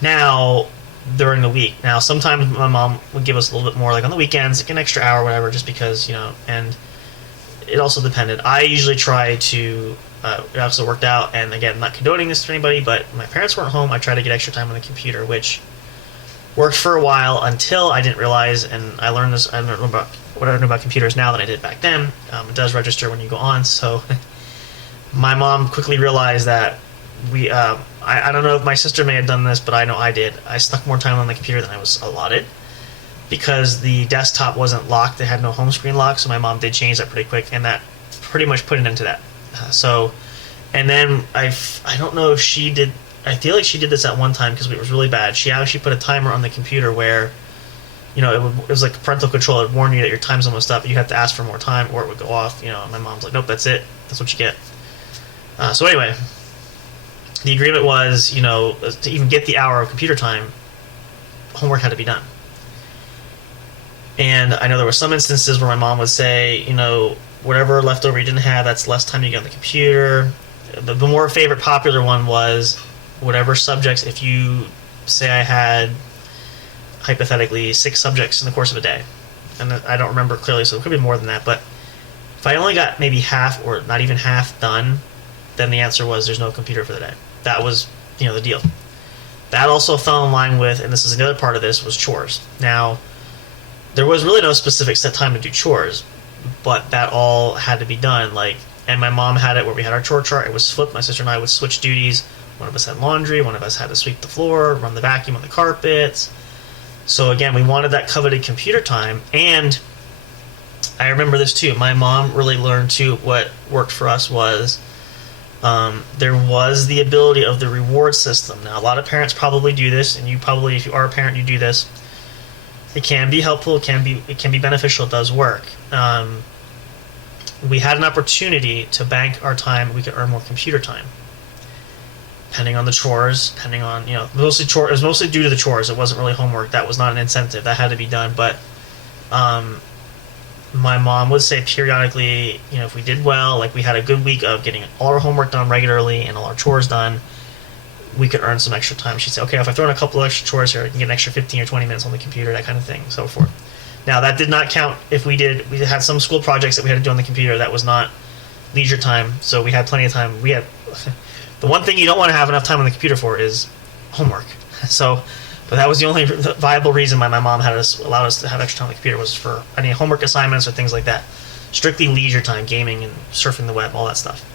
Now, during the week. Now, sometimes my mom would give us a little bit more, like on the weekends, like an extra hour or whatever, just because, and it also depended. I usually try to, it also worked out, and again, I'm not condoning this to anybody, but my parents weren't home, I tried to get extra time on the computer, which worked for a while until I didn't realize, and I learned this, I don't know about what I know about computers now than I did back then. It does register when you go on, so my mom quickly realized that I don't know if my sister may have done this, but I know I did. I stuck more time on the computer than I was allotted because the desktop wasn't locked. It had no home screen lock, so my mom did change that pretty quick, and that pretty much put an end to that. And then I don't know if she did. I feel like she did this at one time because it was really bad. She actually put a timer on the computer where, it was like parental control. It would warn you that your time's almost up. You have to ask for more time, or it would go off. And my mom's like, "Nope, that's it. That's what you get." So anyway, the agreement was, to even get the hour of computer time, homework had to be done. And I know there were some instances where my mom would say, whatever leftover you didn't have, that's less time you get on the computer. The more favorite popular one was whatever subjects, if you say I had, hypothetically, 6 subjects in the course of a day. And I don't remember clearly, so it could be more than that. But if I only got maybe half or not even half done, then the answer was there's no computer for the day. That was, the deal. That also fell in line with, and this is another part of this, was chores. Now, there was really no specific set time to do chores, but that all had to be done. And my mom had it where we had our chore chart. It was flipped. My sister and I would switch duties. One of us had laundry. One of us had to sweep the floor, run the vacuum on the carpets. So again, we wanted that coveted computer time. And I remember this too. My mom really learned too. What worked for us was there was the ability of the reward system. Now, a lot of parents probably do this, and you probably, if you are a parent, you do this. It can be helpful. It can be beneficial. It does work. We had an opportunity to bank our time. We could earn more computer time, depending on the chores. Depending on mostly chore. It was mostly due to the chores. It wasn't really homework. That was not an incentive. That had to be done. But my mom would say periodically, if we did well, like we had a good week of getting all our homework done regularly and all our chores done, we could earn some extra time. She'd say, okay, if I throw in a couple extra chores here, I can get an extra 15 or 20 minutes on the computer, that kind of thing, so forth. Now, that did not count if we had some school projects that we had to do on the computer. That was not leisure time, so we had plenty of time. The one thing you don't want to have enough time on the computer for is homework. But that was the only viable reason why my mom allowed us to have extra time on the computer, was for any homework assignments or things like that. Strictly leisure time, gaming and surfing the web, all that stuff.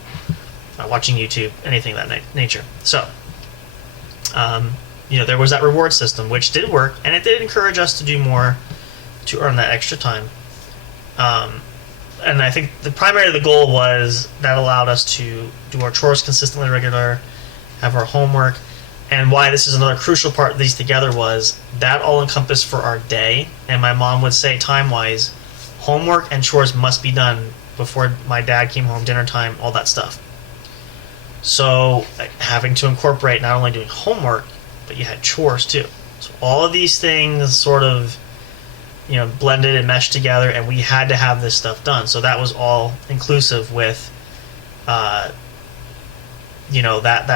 Watching YouTube, anything of that nature. So, there was that reward system, which did work, and it did encourage us to do more to earn that extra time. And I think the goal was that allowed us to do our chores consistently regular, have our homework. And why this is another crucial part of these together was that all encompassed for our day. And my mom would say, time-wise, homework and chores must be done before my dad came home, dinner time, all that stuff. So having to incorporate not only doing homework, but you had chores too. So all of these things sort of, blended and meshed together, and we had to have this stuff done. So that was all inclusive with, that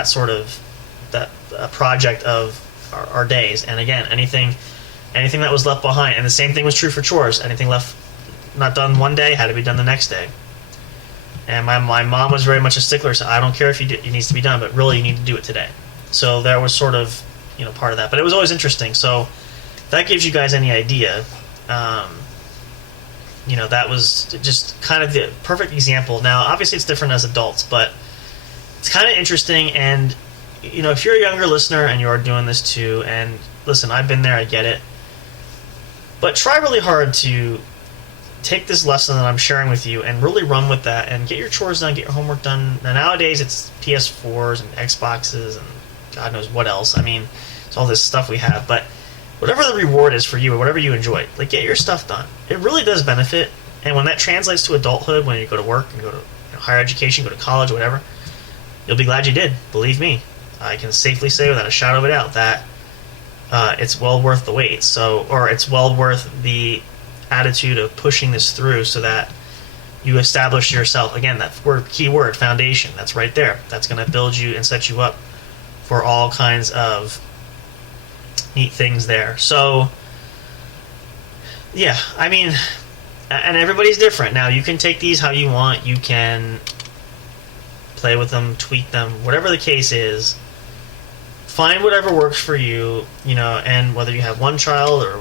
sort of a project of our days. And again, anything that was left behind, and the same thing was true for chores. Anything left not done one day had to be done the next day. And my mom was very much a stickler, so I don't care if it needs to be done, but really you need to do it today. So that was sort of part of that, but it was always interesting. So that gives you guys any idea. That was just kind of the perfect example. Now obviously it's different as adults, but it's kind of interesting. And if you're a younger listener and you are doing this too, and listen, I've been there, I get it, but try really hard to take this lesson that I'm sharing with you and really run with that and get your chores done, get your homework done. Now nowadays it's PS4s and Xboxes and God knows what else. I mean, it's all this stuff we have, but whatever the reward is for you or whatever you enjoy, get your stuff done. It really does benefit, and when that translates to adulthood, when you go to work and go to higher education, go to college, whatever, you'll be glad you did. Believe me, I can safely say without a shadow of a doubt that it's well worth the wait. Or it's well worth the attitude of pushing this through, so that you establish yourself. Again, that key word, foundation. That's right there. That's going to build you and set you up for all kinds of neat things there. So, yeah, I mean, and everybody's different. Now, you can take these how you want. You can play with them, tweak them, whatever the case is. Find whatever works for you, and whether you have one child or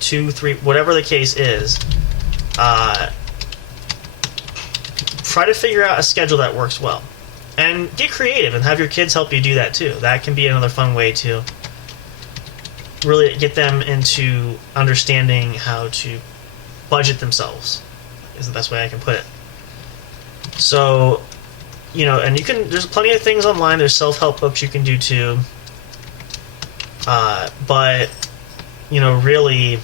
2, 3, whatever the case is, try to figure out a schedule that works well. And get creative and have your kids help you do that too. That can be another fun way to really get them into understanding how to budget themselves, is the best way I can put it. So, and there's plenty of things online. There's self-help books you can do too. But, really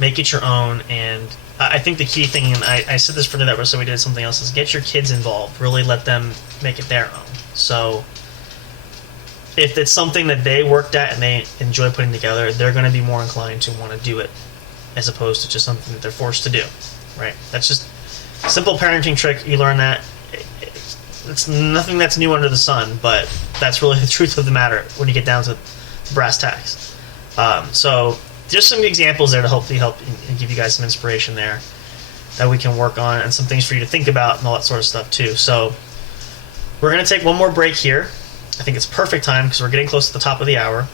make it your own. And I think the key thing, and I said this for the episode we did something else, is get your kids involved. Really let them make it their own. So if it's something that they worked at and they enjoy putting together, they're going to be more inclined to want to do it as opposed to just something that they're forced to do, right? That's just a simple parenting trick. You learn that. It's nothing that's new under the sun, but that's really the truth of the matter when you get down to brass tacks. So just some examples there to hopefully help and give you guys some inspiration there that we can work on, and some things for you to think about and all that sort of stuff too. So we're going to take one more break here. I think it's perfect time because we're getting close to the top of the hour.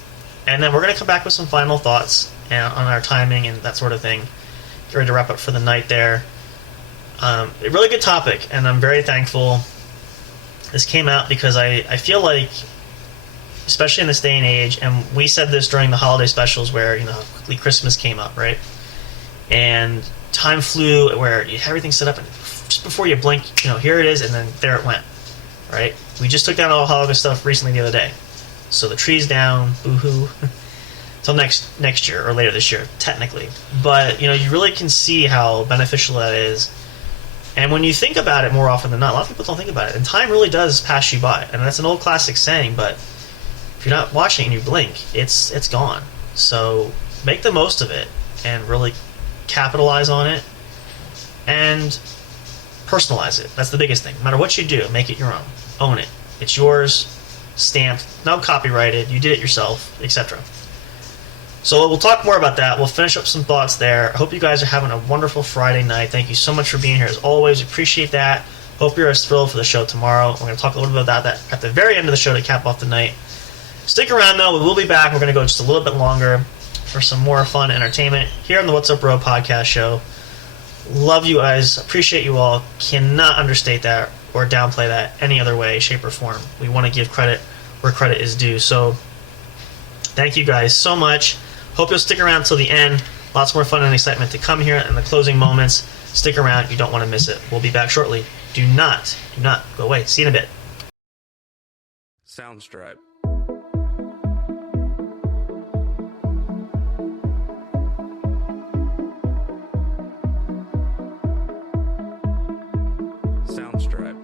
And then we're going to come back with some final thoughts on our timing and that sort of thing. Get ready to wrap up for the night there. A really good topic, and I'm very thankful this came out because I feel like, especially in this day and age, and we said this during the holiday specials where, quickly Christmas came up, right? And time flew where you had everything set up, and just before you blink, here it is, and then there it went, right? We just took down all holiday stuff recently the other day. So the tree's down, boo-hoo, until next year, or later this year, technically. But, you really can see how beneficial that is. And when you think about it more often than not, a lot of people don't think about it, and time really does pass you by. And that's an old classic saying, but if you're not watching and you blink, it's gone. So make the most of it and really capitalize on it and personalize it. That's the biggest thing. No matter what you do, make it your own. Own it. It's yours, stamped, no copyrighted, you did it yourself, etc. So we'll talk more about that. We'll finish up some thoughts there. I hope you guys are having a wonderful Friday night. Thank you so much for being here as always. Appreciate that. Hope you're as thrilled for the show tomorrow. We're going to talk a little bit about that at the very end of the show to cap off the night. Stick around though. We will be back. We're going to go just a little bit longer for some more fun entertainment here on the What's Up Bro podcast show. Love you guys. Appreciate you all. Cannot understate that or downplay that any other way, shape, or form. We want to give credit where credit is due. So thank you guys so much. Hope you'll stick around till the end. Lots more fun and excitement to come here in the closing moments. Stick around. You don't want to miss it. We'll be back shortly. Do not go away. See you in a bit. Soundstripe. Soundstripe.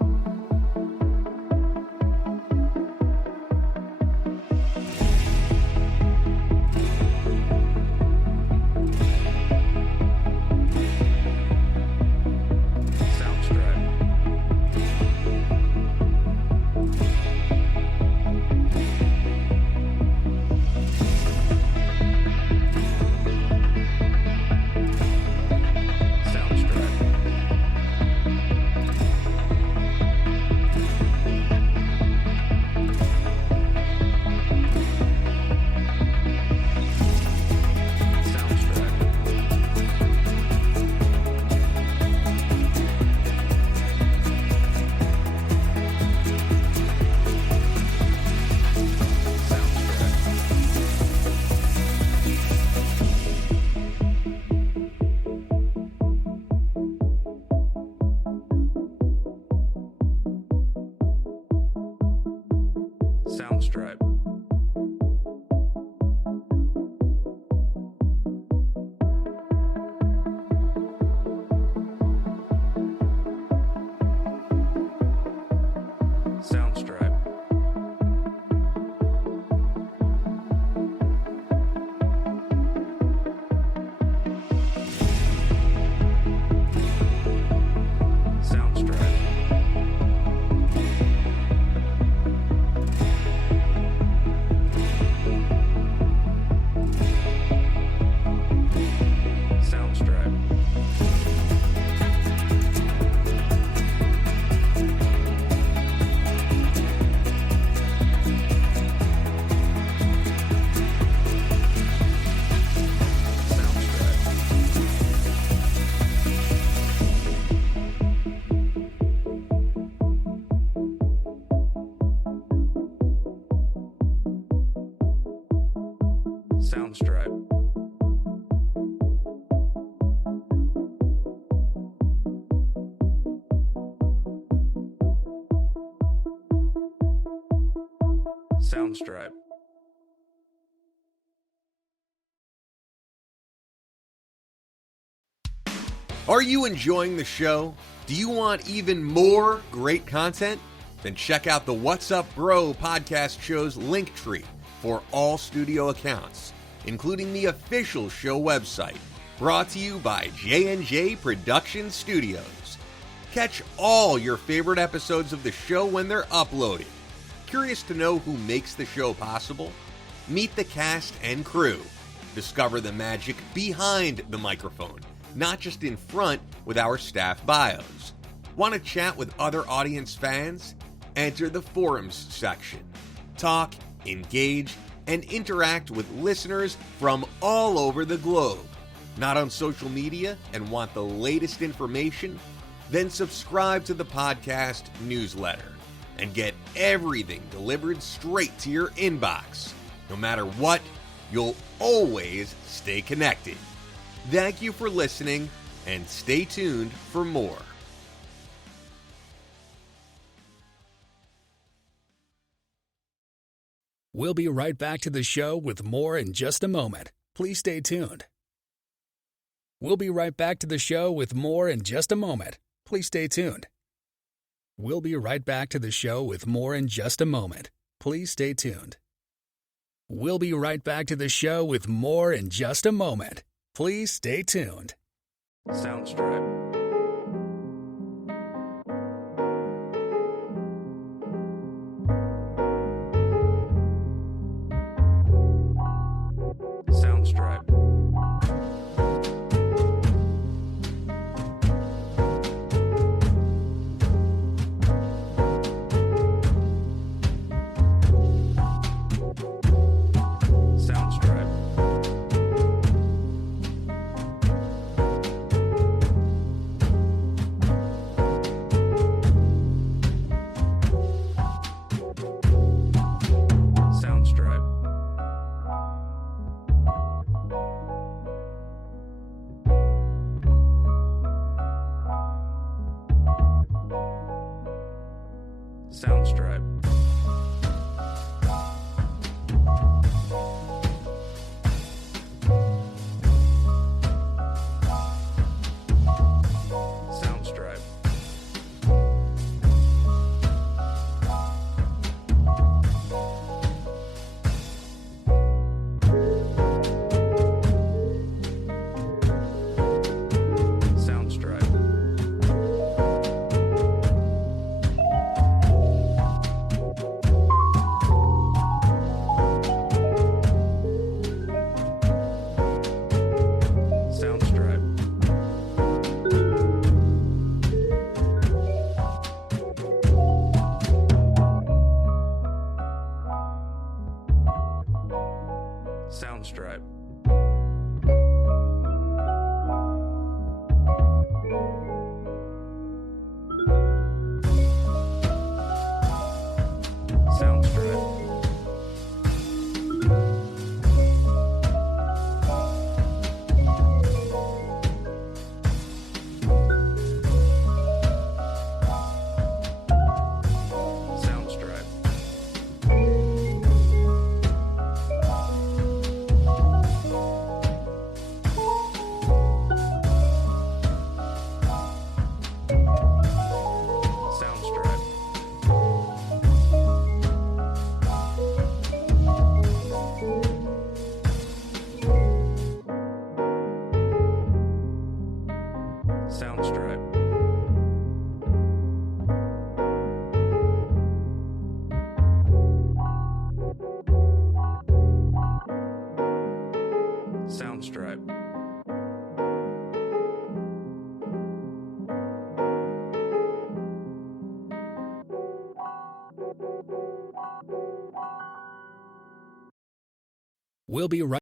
Soundstripe. Soundstripe. Soundstripe. Soundstripe. Soundstripe. Are you enjoying the show? Do you want even more great content? Then check out the What's Up Bro podcast show's link tree for all studio accounts, including the official show website, brought to you by J&J Production Studios. Catch all your favorite episodes of the show when they're uploaded. Curious to know who makes the show possible? Meet the cast and crew. Discover the magic behind the microphone, not just in front with our staff bios. Want to chat with other audience fans? Enter the forums section. Talk, engage, and interact with listeners from all over the globe. Not on social media and want the latest information? Then subscribe to the podcast newsletter and get everything delivered straight to your inbox. No matter what, you'll always stay connected. Thank you for listening, and stay tuned for more. We'll be right back to the show with more in just a moment. Please stay tuned. We'll be right back to the show with more in just a moment. Please stay tuned. We'll be right back to the show with more in just a moment. Please stay tuned. We'll be right back to the show with more in just a moment. Please stay tuned. Soundstripe. Soundstripe. Soundstripe. Soundstripe. Soundstripe. Soundstripe. Soundstripe. Soundstripe. Soundstripe. Soundstripe. Soundstripe. Soundstripe. Soundstripe. Soundstripe. We'll be right.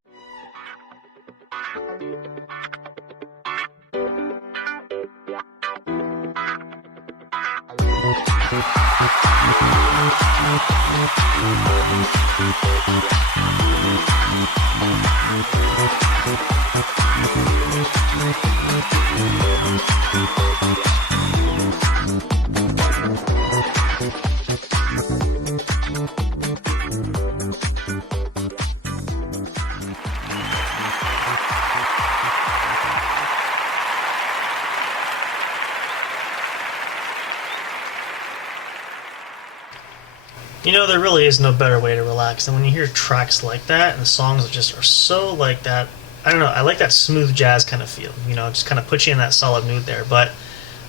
You know, there really is no better way to relax than when you hear tracks like that, and the songs just are so like that. I don't know, I like that smooth jazz kind of feel, you know, just kind of puts you in that solid mood there, but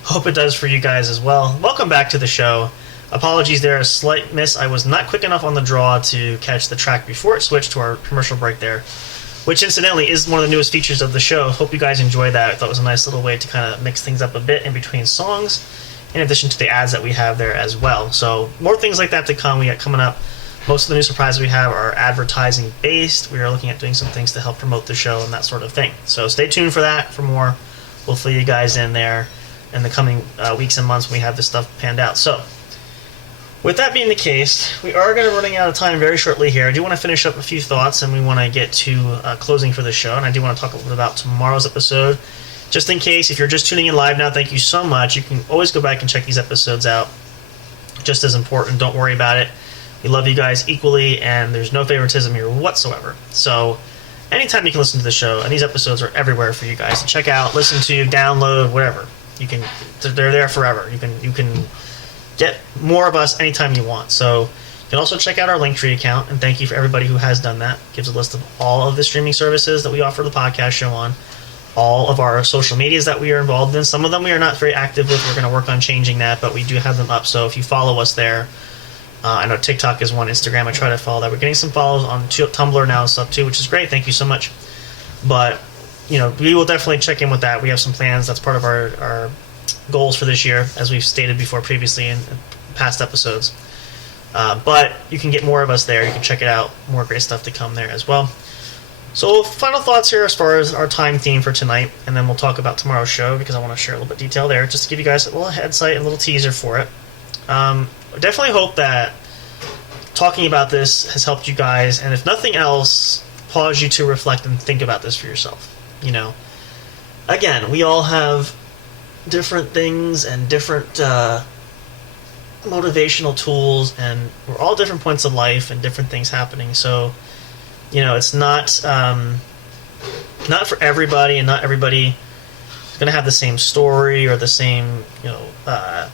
hope it does for you guys as well. Welcome back to the show. Apologies there, a slight miss. I was not quick enough on the draw to catch the track before it switched to our commercial break there, which incidentally is one of the newest features of the show. Hope you guys enjoy that. I thought it was a nice little way to kind of mix things up a bit in between songs, in addition to the ads that we have there as well. So more things like that to come. We got coming up. Most of the new surprises we have are advertising based. We are looking at doing some things to help promote the show and that sort of thing. So stay tuned for that, for more. We'll fill you guys in there in the coming weeks and months when we have this stuff panned out. So with that being the case, we are going to be running out of time very shortly here. I do want to finish up a few thoughts, and we want to get to closing for the show. And I do want to talk a little bit about tomorrow's episode. Just in case, if you're just tuning in live now, thank you so much. You can always go back and check these episodes out. Just as important, don't worry about it. We love you guys equally, and there's no favoritism here whatsoever. So anytime you can listen to the show, and these episodes are everywhere for you guys to check out, listen to, download, whatever. You can, they're there forever. You can get more of us anytime you want. So you can also check out our Linktree account, and thank you for everybody who has done that. It gives a list of all of the streaming services that we offer the podcast show on, all of our social medias that we are involved in. Some of them we are not very active with. We're going to work on changing that, but we do have them up. So if you follow us there, I know TikTok is one, Instagram I try to follow that. We're getting some follows on Tumblr now and stuff too, which is great. Thank you so much. But, you know, we will definitely check in with that. We have some plans. That's part of our goals for this year, as we've stated before previously in past episodes. But you can get more of us there. You can check it out. More great stuff to come there as well. So final thoughts here as far as our time theme for tonight, and then we'll talk about tomorrow's show because I want to share a little bit of detail there, just to give you guys a little head sight, a little teaser for it. Definitely hope that talking about this has helped you guys, and if nothing else, pause you to reflect and think about this for yourself. You know, again, we all have different things and different motivational tools, and we're all different points of life and different things happening. So, you know, it's not for everybody, and not everybody is going to have the same story or the same, you know,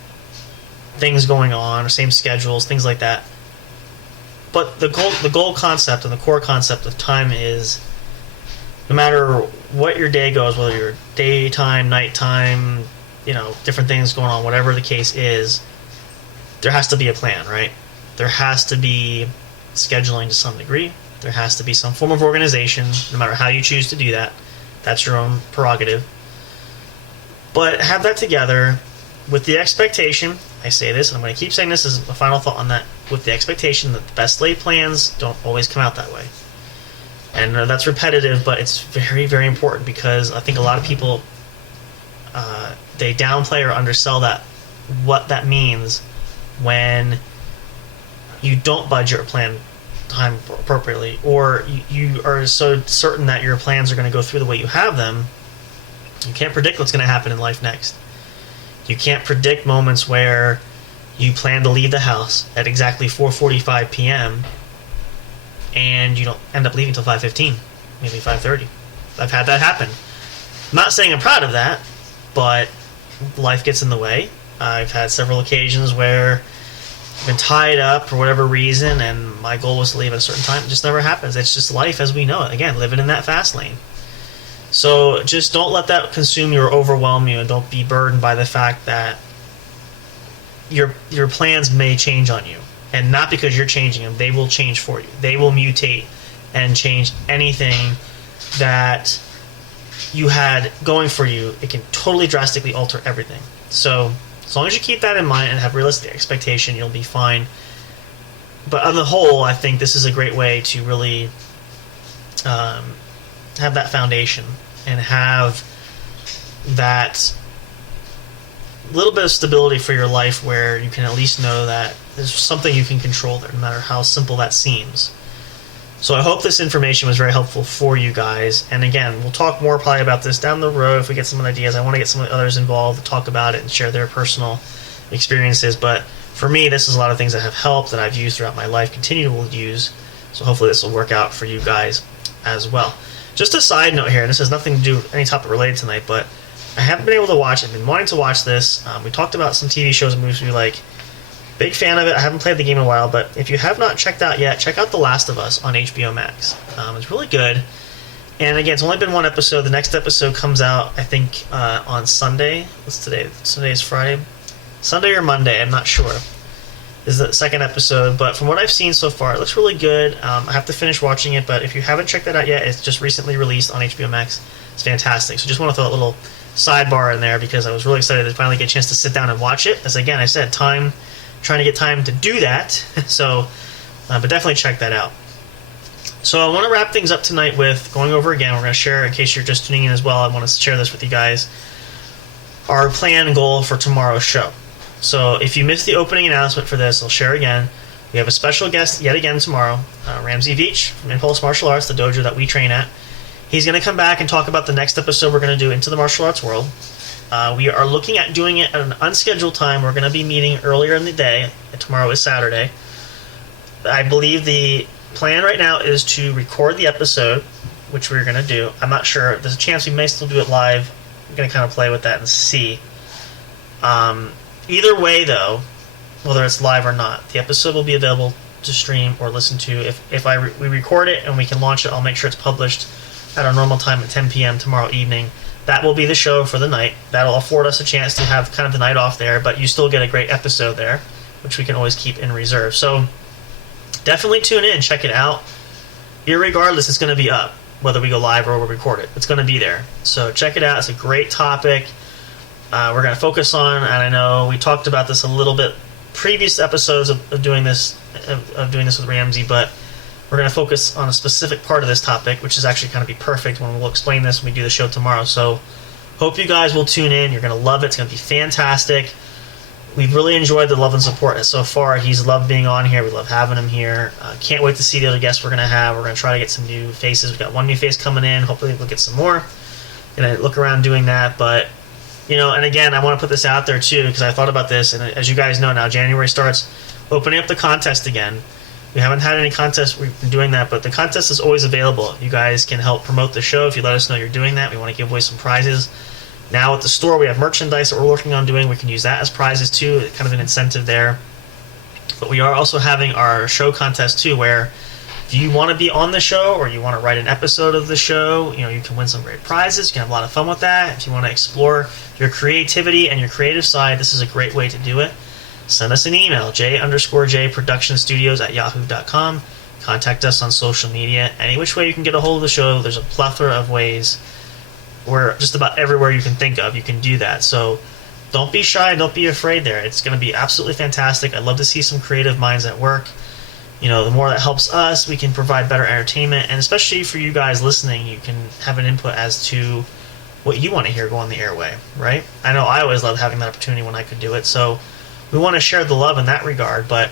things going on or same schedules, things like that. But the goal concept and the core concept of time is, no matter what your day goes, whether you're daytime, nighttime, you know, different things going on, whatever the case is, there has to be a plan, right? There has to be scheduling to some degree. There has to be some form of organization, no matter how you choose to do that. That's your own prerogative. But have that together with the expectation, I say this, and I'm going to keep saying this as a final thought on that, with the expectation that the best laid plans don't always come out that way. And that's repetitive, but it's very, very important, because I think a lot of people, they downplay or undersell that, what that means when you don't budget or plan time appropriately, or you are so certain that your plans are going to go through the way you have them. You can't predict what's going to happen in life next. You can't predict moments where you plan to leave the house at exactly 4:45 p.m. and you don't end up leaving until 5:15, maybe 5:30. I've had that happen. I'm not saying I'm proud of that, but life gets in the way. I've had several occasions where I've been tied up for whatever reason, and my goal was to leave at a certain time. It just never happens. It's just life as we know it. Again, living in that fast lane. So just don't let that consume you or overwhelm you, and don't be burdened by the fact that your plans may change on you. And not because you're changing them, they will change for you. They will mutate and change anything that you had going for you. It can totally drastically alter everything. So as long as you keep that in mind and have realistic expectation, you'll be fine. But on the whole, I think this is a great way to really have that foundation and have that little bit of stability for your life where you can at least know that there's something you can control there, no matter how simple that seems. So I hope this information was very helpful for you guys. And again, we'll talk more probably about this down the road if we get some ideas. I want to get some others involved to talk about it and share their personal experiences. But for me, this is a lot of things that have helped that I've used throughout my life, continue to use. So hopefully this will work out for you guys as well. Just a side note here, and this has nothing to do with any topic related tonight, but I haven't been able to watch it. I've been wanting to watch this. We talked about some TV shows and movies we like. Big fan of it. I haven't played the game in a while, but if you have not checked out yet, check out The Last of Us on HBO Max. It's really good. And again, it's only been one episode. The next episode comes out, I think, on Sunday. What's today? Today is Friday. Sunday or Monday, I'm not sure. This is the second episode, but from what I've seen so far, it looks really good. I have to finish watching it, but if you haven't checked that out yet, it's just recently released on HBO Max. It's fantastic. So just want to throw a little sidebar in there because I was really excited to finally get a chance to sit down and watch it. As again, I said, trying to get time to do that. So, but definitely check that out. So I want to wrap things up tonight with going over again. We're going to share, in case you're just tuning in as well, I want to share this with you guys, our plan and goal for tomorrow's show. So if you missed the opening announcement for this, I'll share again. We have a special guest yet again tomorrow, Ramsey Veach from Impulse Martial Arts, the dojo that we train at. He's going to come back and talk about the next episode we're going to do into the martial arts world. We are looking at doing it at an unscheduled time. We're going to be meeting earlier in the day. Tomorrow is Saturday. I believe the plan right now is to record the episode, which we're going to do. I'm not sure. There's a chance we may still do it live. I'm going to kind of play with that and see. Either way, though, whether it's live or not, the episode will be available to stream or listen to. If we record it and we can launch it, I'll make sure it's published at our normal time at 10 p.m. tomorrow evening. That will be the show for the night. That'll afford us a chance to have kind of the night off there, but you still get a great episode there, which we can always keep in reserve. So definitely tune in, check it out. Irregardless, it's going to be up, whether we go live or we record it. It's going to be there. So check it out. It's a great topic. We're going to focus on, and I know we talked about this a little bit previous episodes of doing this with Ramsey, but we're going to focus on a specific part of this topic, which is actually kind of be perfect when we'll explain this when we do the show tomorrow. So hope you guys will tune in. You're going to love it. It's going to be fantastic. We've really enjoyed the love and support so far. He's loved being on here. We love having him here. Can't wait to see the other guests we're going to have. We're going to try to get some new faces. We've got one new face coming in. Hopefully we'll get some more. Going to look around doing that, but and again, I want to put this out there too because I thought about this, and as you guys know now, January starts opening up the contest again. We haven't had any contests. We've been doing that, but the contest is always available. You guys can help promote the show if you let us know you're doing that. We want to give away some prizes. Now at the store, we have merchandise that we're working on doing. We can use that as prizes too, kind of an incentive there. But we are also having our show contest too, where if you want to be on the show or you want to write an episode of the show, you can win some great prizes. You can have a lot of fun with that. If you want to explore your creativity and your creative side, this is a great way to do it. Send us an email, j_jproductionstudios@yahoo.com. Contact us on social media. Any which way you can get a hold of the show, there's a plethora of ways. We're just about everywhere you can think of, you can do that. So don't be shy, don't be afraid there. It's going to be absolutely fantastic. I'd love to see some creative minds at work. The more that helps us, we can provide better entertainment, and especially for you guys listening, you can have an input as to what you want to hear go on the airway, right? I know I always loved having that opportunity when I could do it, so we want to share the love in that regard, but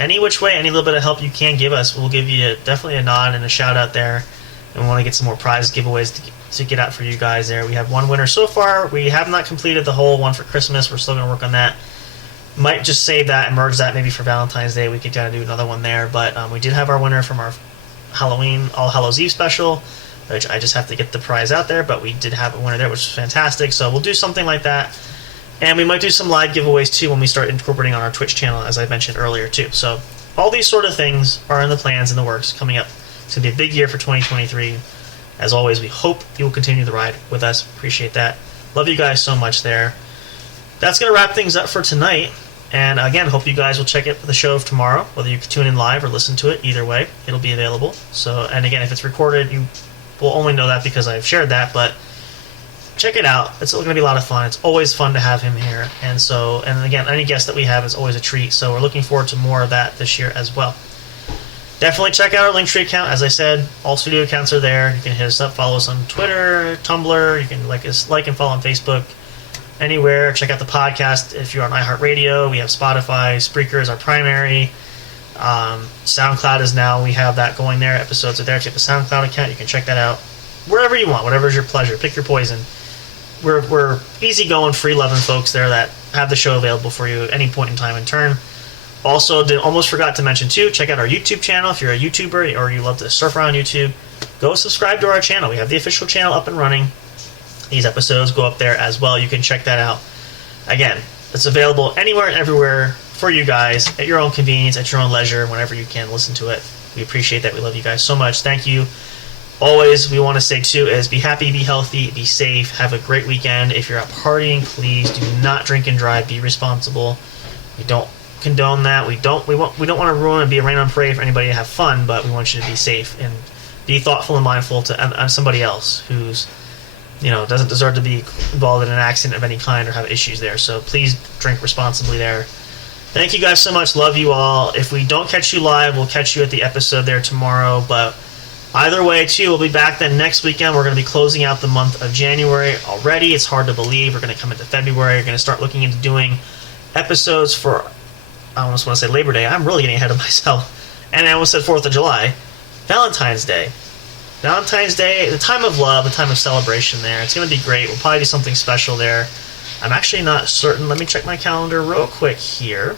any which way, any little bit of help you can give us, we'll give you definitely a nod and a shout out there, and we want to get some more prize giveaways to get out for you guys there. We have one winner so far. We have not completed the whole one for Christmas. We're still going to work on that. Might just save that and merge that maybe for Valentine's Day. We could kind of do another one there, but we did have our winner from our Halloween All Hallows Eve special, which I just have to get the prize out there, but we did have a winner there, which is fantastic. So we'll do something like that, and we might do some live giveaways too when we start incorporating on our Twitch channel, as I mentioned earlier too. So all these sort of things are in the plans, in the works, coming up. It's going to be a big year for 2023. As always, we hope you will continue the ride with us. Appreciate that. Love you guys so much there. That's going to wrap things up for tonight. And again, hope you guys will check out the show tomorrow, whether you can tune in live or listen to it. Either way, it'll be available. So, and again, if it's recorded, you will only know that because I've shared that. But check it out. It's going to be a lot of fun. It's always fun to have him here. And again, any guest that we have is always a treat. So we're looking forward to more of that this year as well. Definitely check out our Linktree account. As I said, all studio accounts are there. You can hit us up, follow us on Twitter, Tumblr. You can like and follow on Facebook. anywhere. Check out the podcast if you're on iHeartRadio. We have Spotify. Spreaker is our primary. SoundCloud is now, we have that going there. Episodes are there. If you have a SoundCloud account, you can check that out wherever you want, whatever is your pleasure. Pick your poison. We're easygoing, free-loving folks there that have the show available for you at any point in time and turn. Also, almost forgot to mention, too, check out our YouTube channel. If you're a YouTuber or you love to surf around YouTube, go subscribe to our channel. We have the official channel up and running. These episodes go up there as well. You can check that out. Again, it's available anywhere and everywhere for you guys at your own convenience, at your own leisure, whenever you can listen to it. We appreciate that. We love you guys so much. Thank you. Always, we want to say, too, is be happy, be healthy, be safe, have a great weekend. If you're out partying, please do not drink and drive. Be responsible. We don't condone that. We don't want to ruin and be a rain on parade for anybody to have fun, but we want you to be safe and be thoughtful and mindful to somebody else who's, doesn't deserve to be involved in an accident of any kind or have issues there. So please drink responsibly there. Thank you guys so much. Love you all. If we don't catch you live, we'll catch you at the episode there tomorrow, but either way, too, we'll be back then next weekend. We're going to be closing out the month of January already. It's hard to believe. We're going to come into February. We're going to start looking into doing episodes for, I almost want to say Labor Day. I'm really getting ahead of myself. And I almost said 4th of July. Valentine's Day. Valentine's Day, the time of love, the time of celebration there. It's going to be great. We'll probably do something special there. I'm actually not certain. Let me check my calendar real quick here.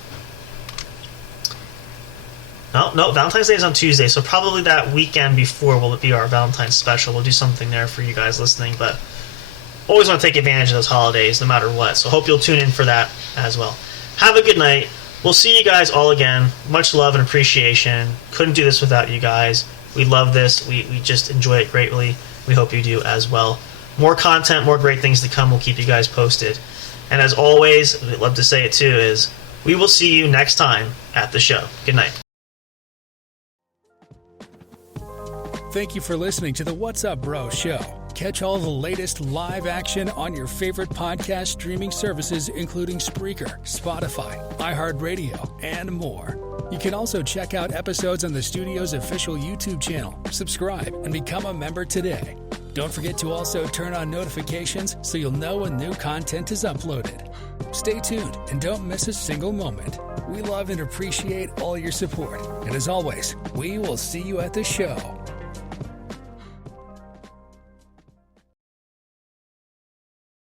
No, Valentine's Day is on Tuesday, so probably that weekend before will be our Valentine's special. We'll do something there for you guys listening, but always want to take advantage of those holidays no matter what, so hope you'll tune in for that as well. Have a good night. We'll see you guys all again. Much love and appreciation. Couldn't do this without you guys. We love this. We just enjoy it greatly. We hope you do as well. More content, more great things to come. We'll keep you guys posted. And as always, we'd love to say it too, is we will see you next time at the show. Good night. Thank you for listening to the What's Up Bro show. Catch all the latest live action on your favorite podcast streaming services, including Spreaker, Spotify, iHeartRadio, and more. You can also check out episodes on the studio's official YouTube channel. Subscribe and become a member today. Don't forget to also turn on notifications so you'll know when new content is uploaded. Stay tuned and don't miss a single moment. We love and appreciate all your support. And as always, we will see you at the show.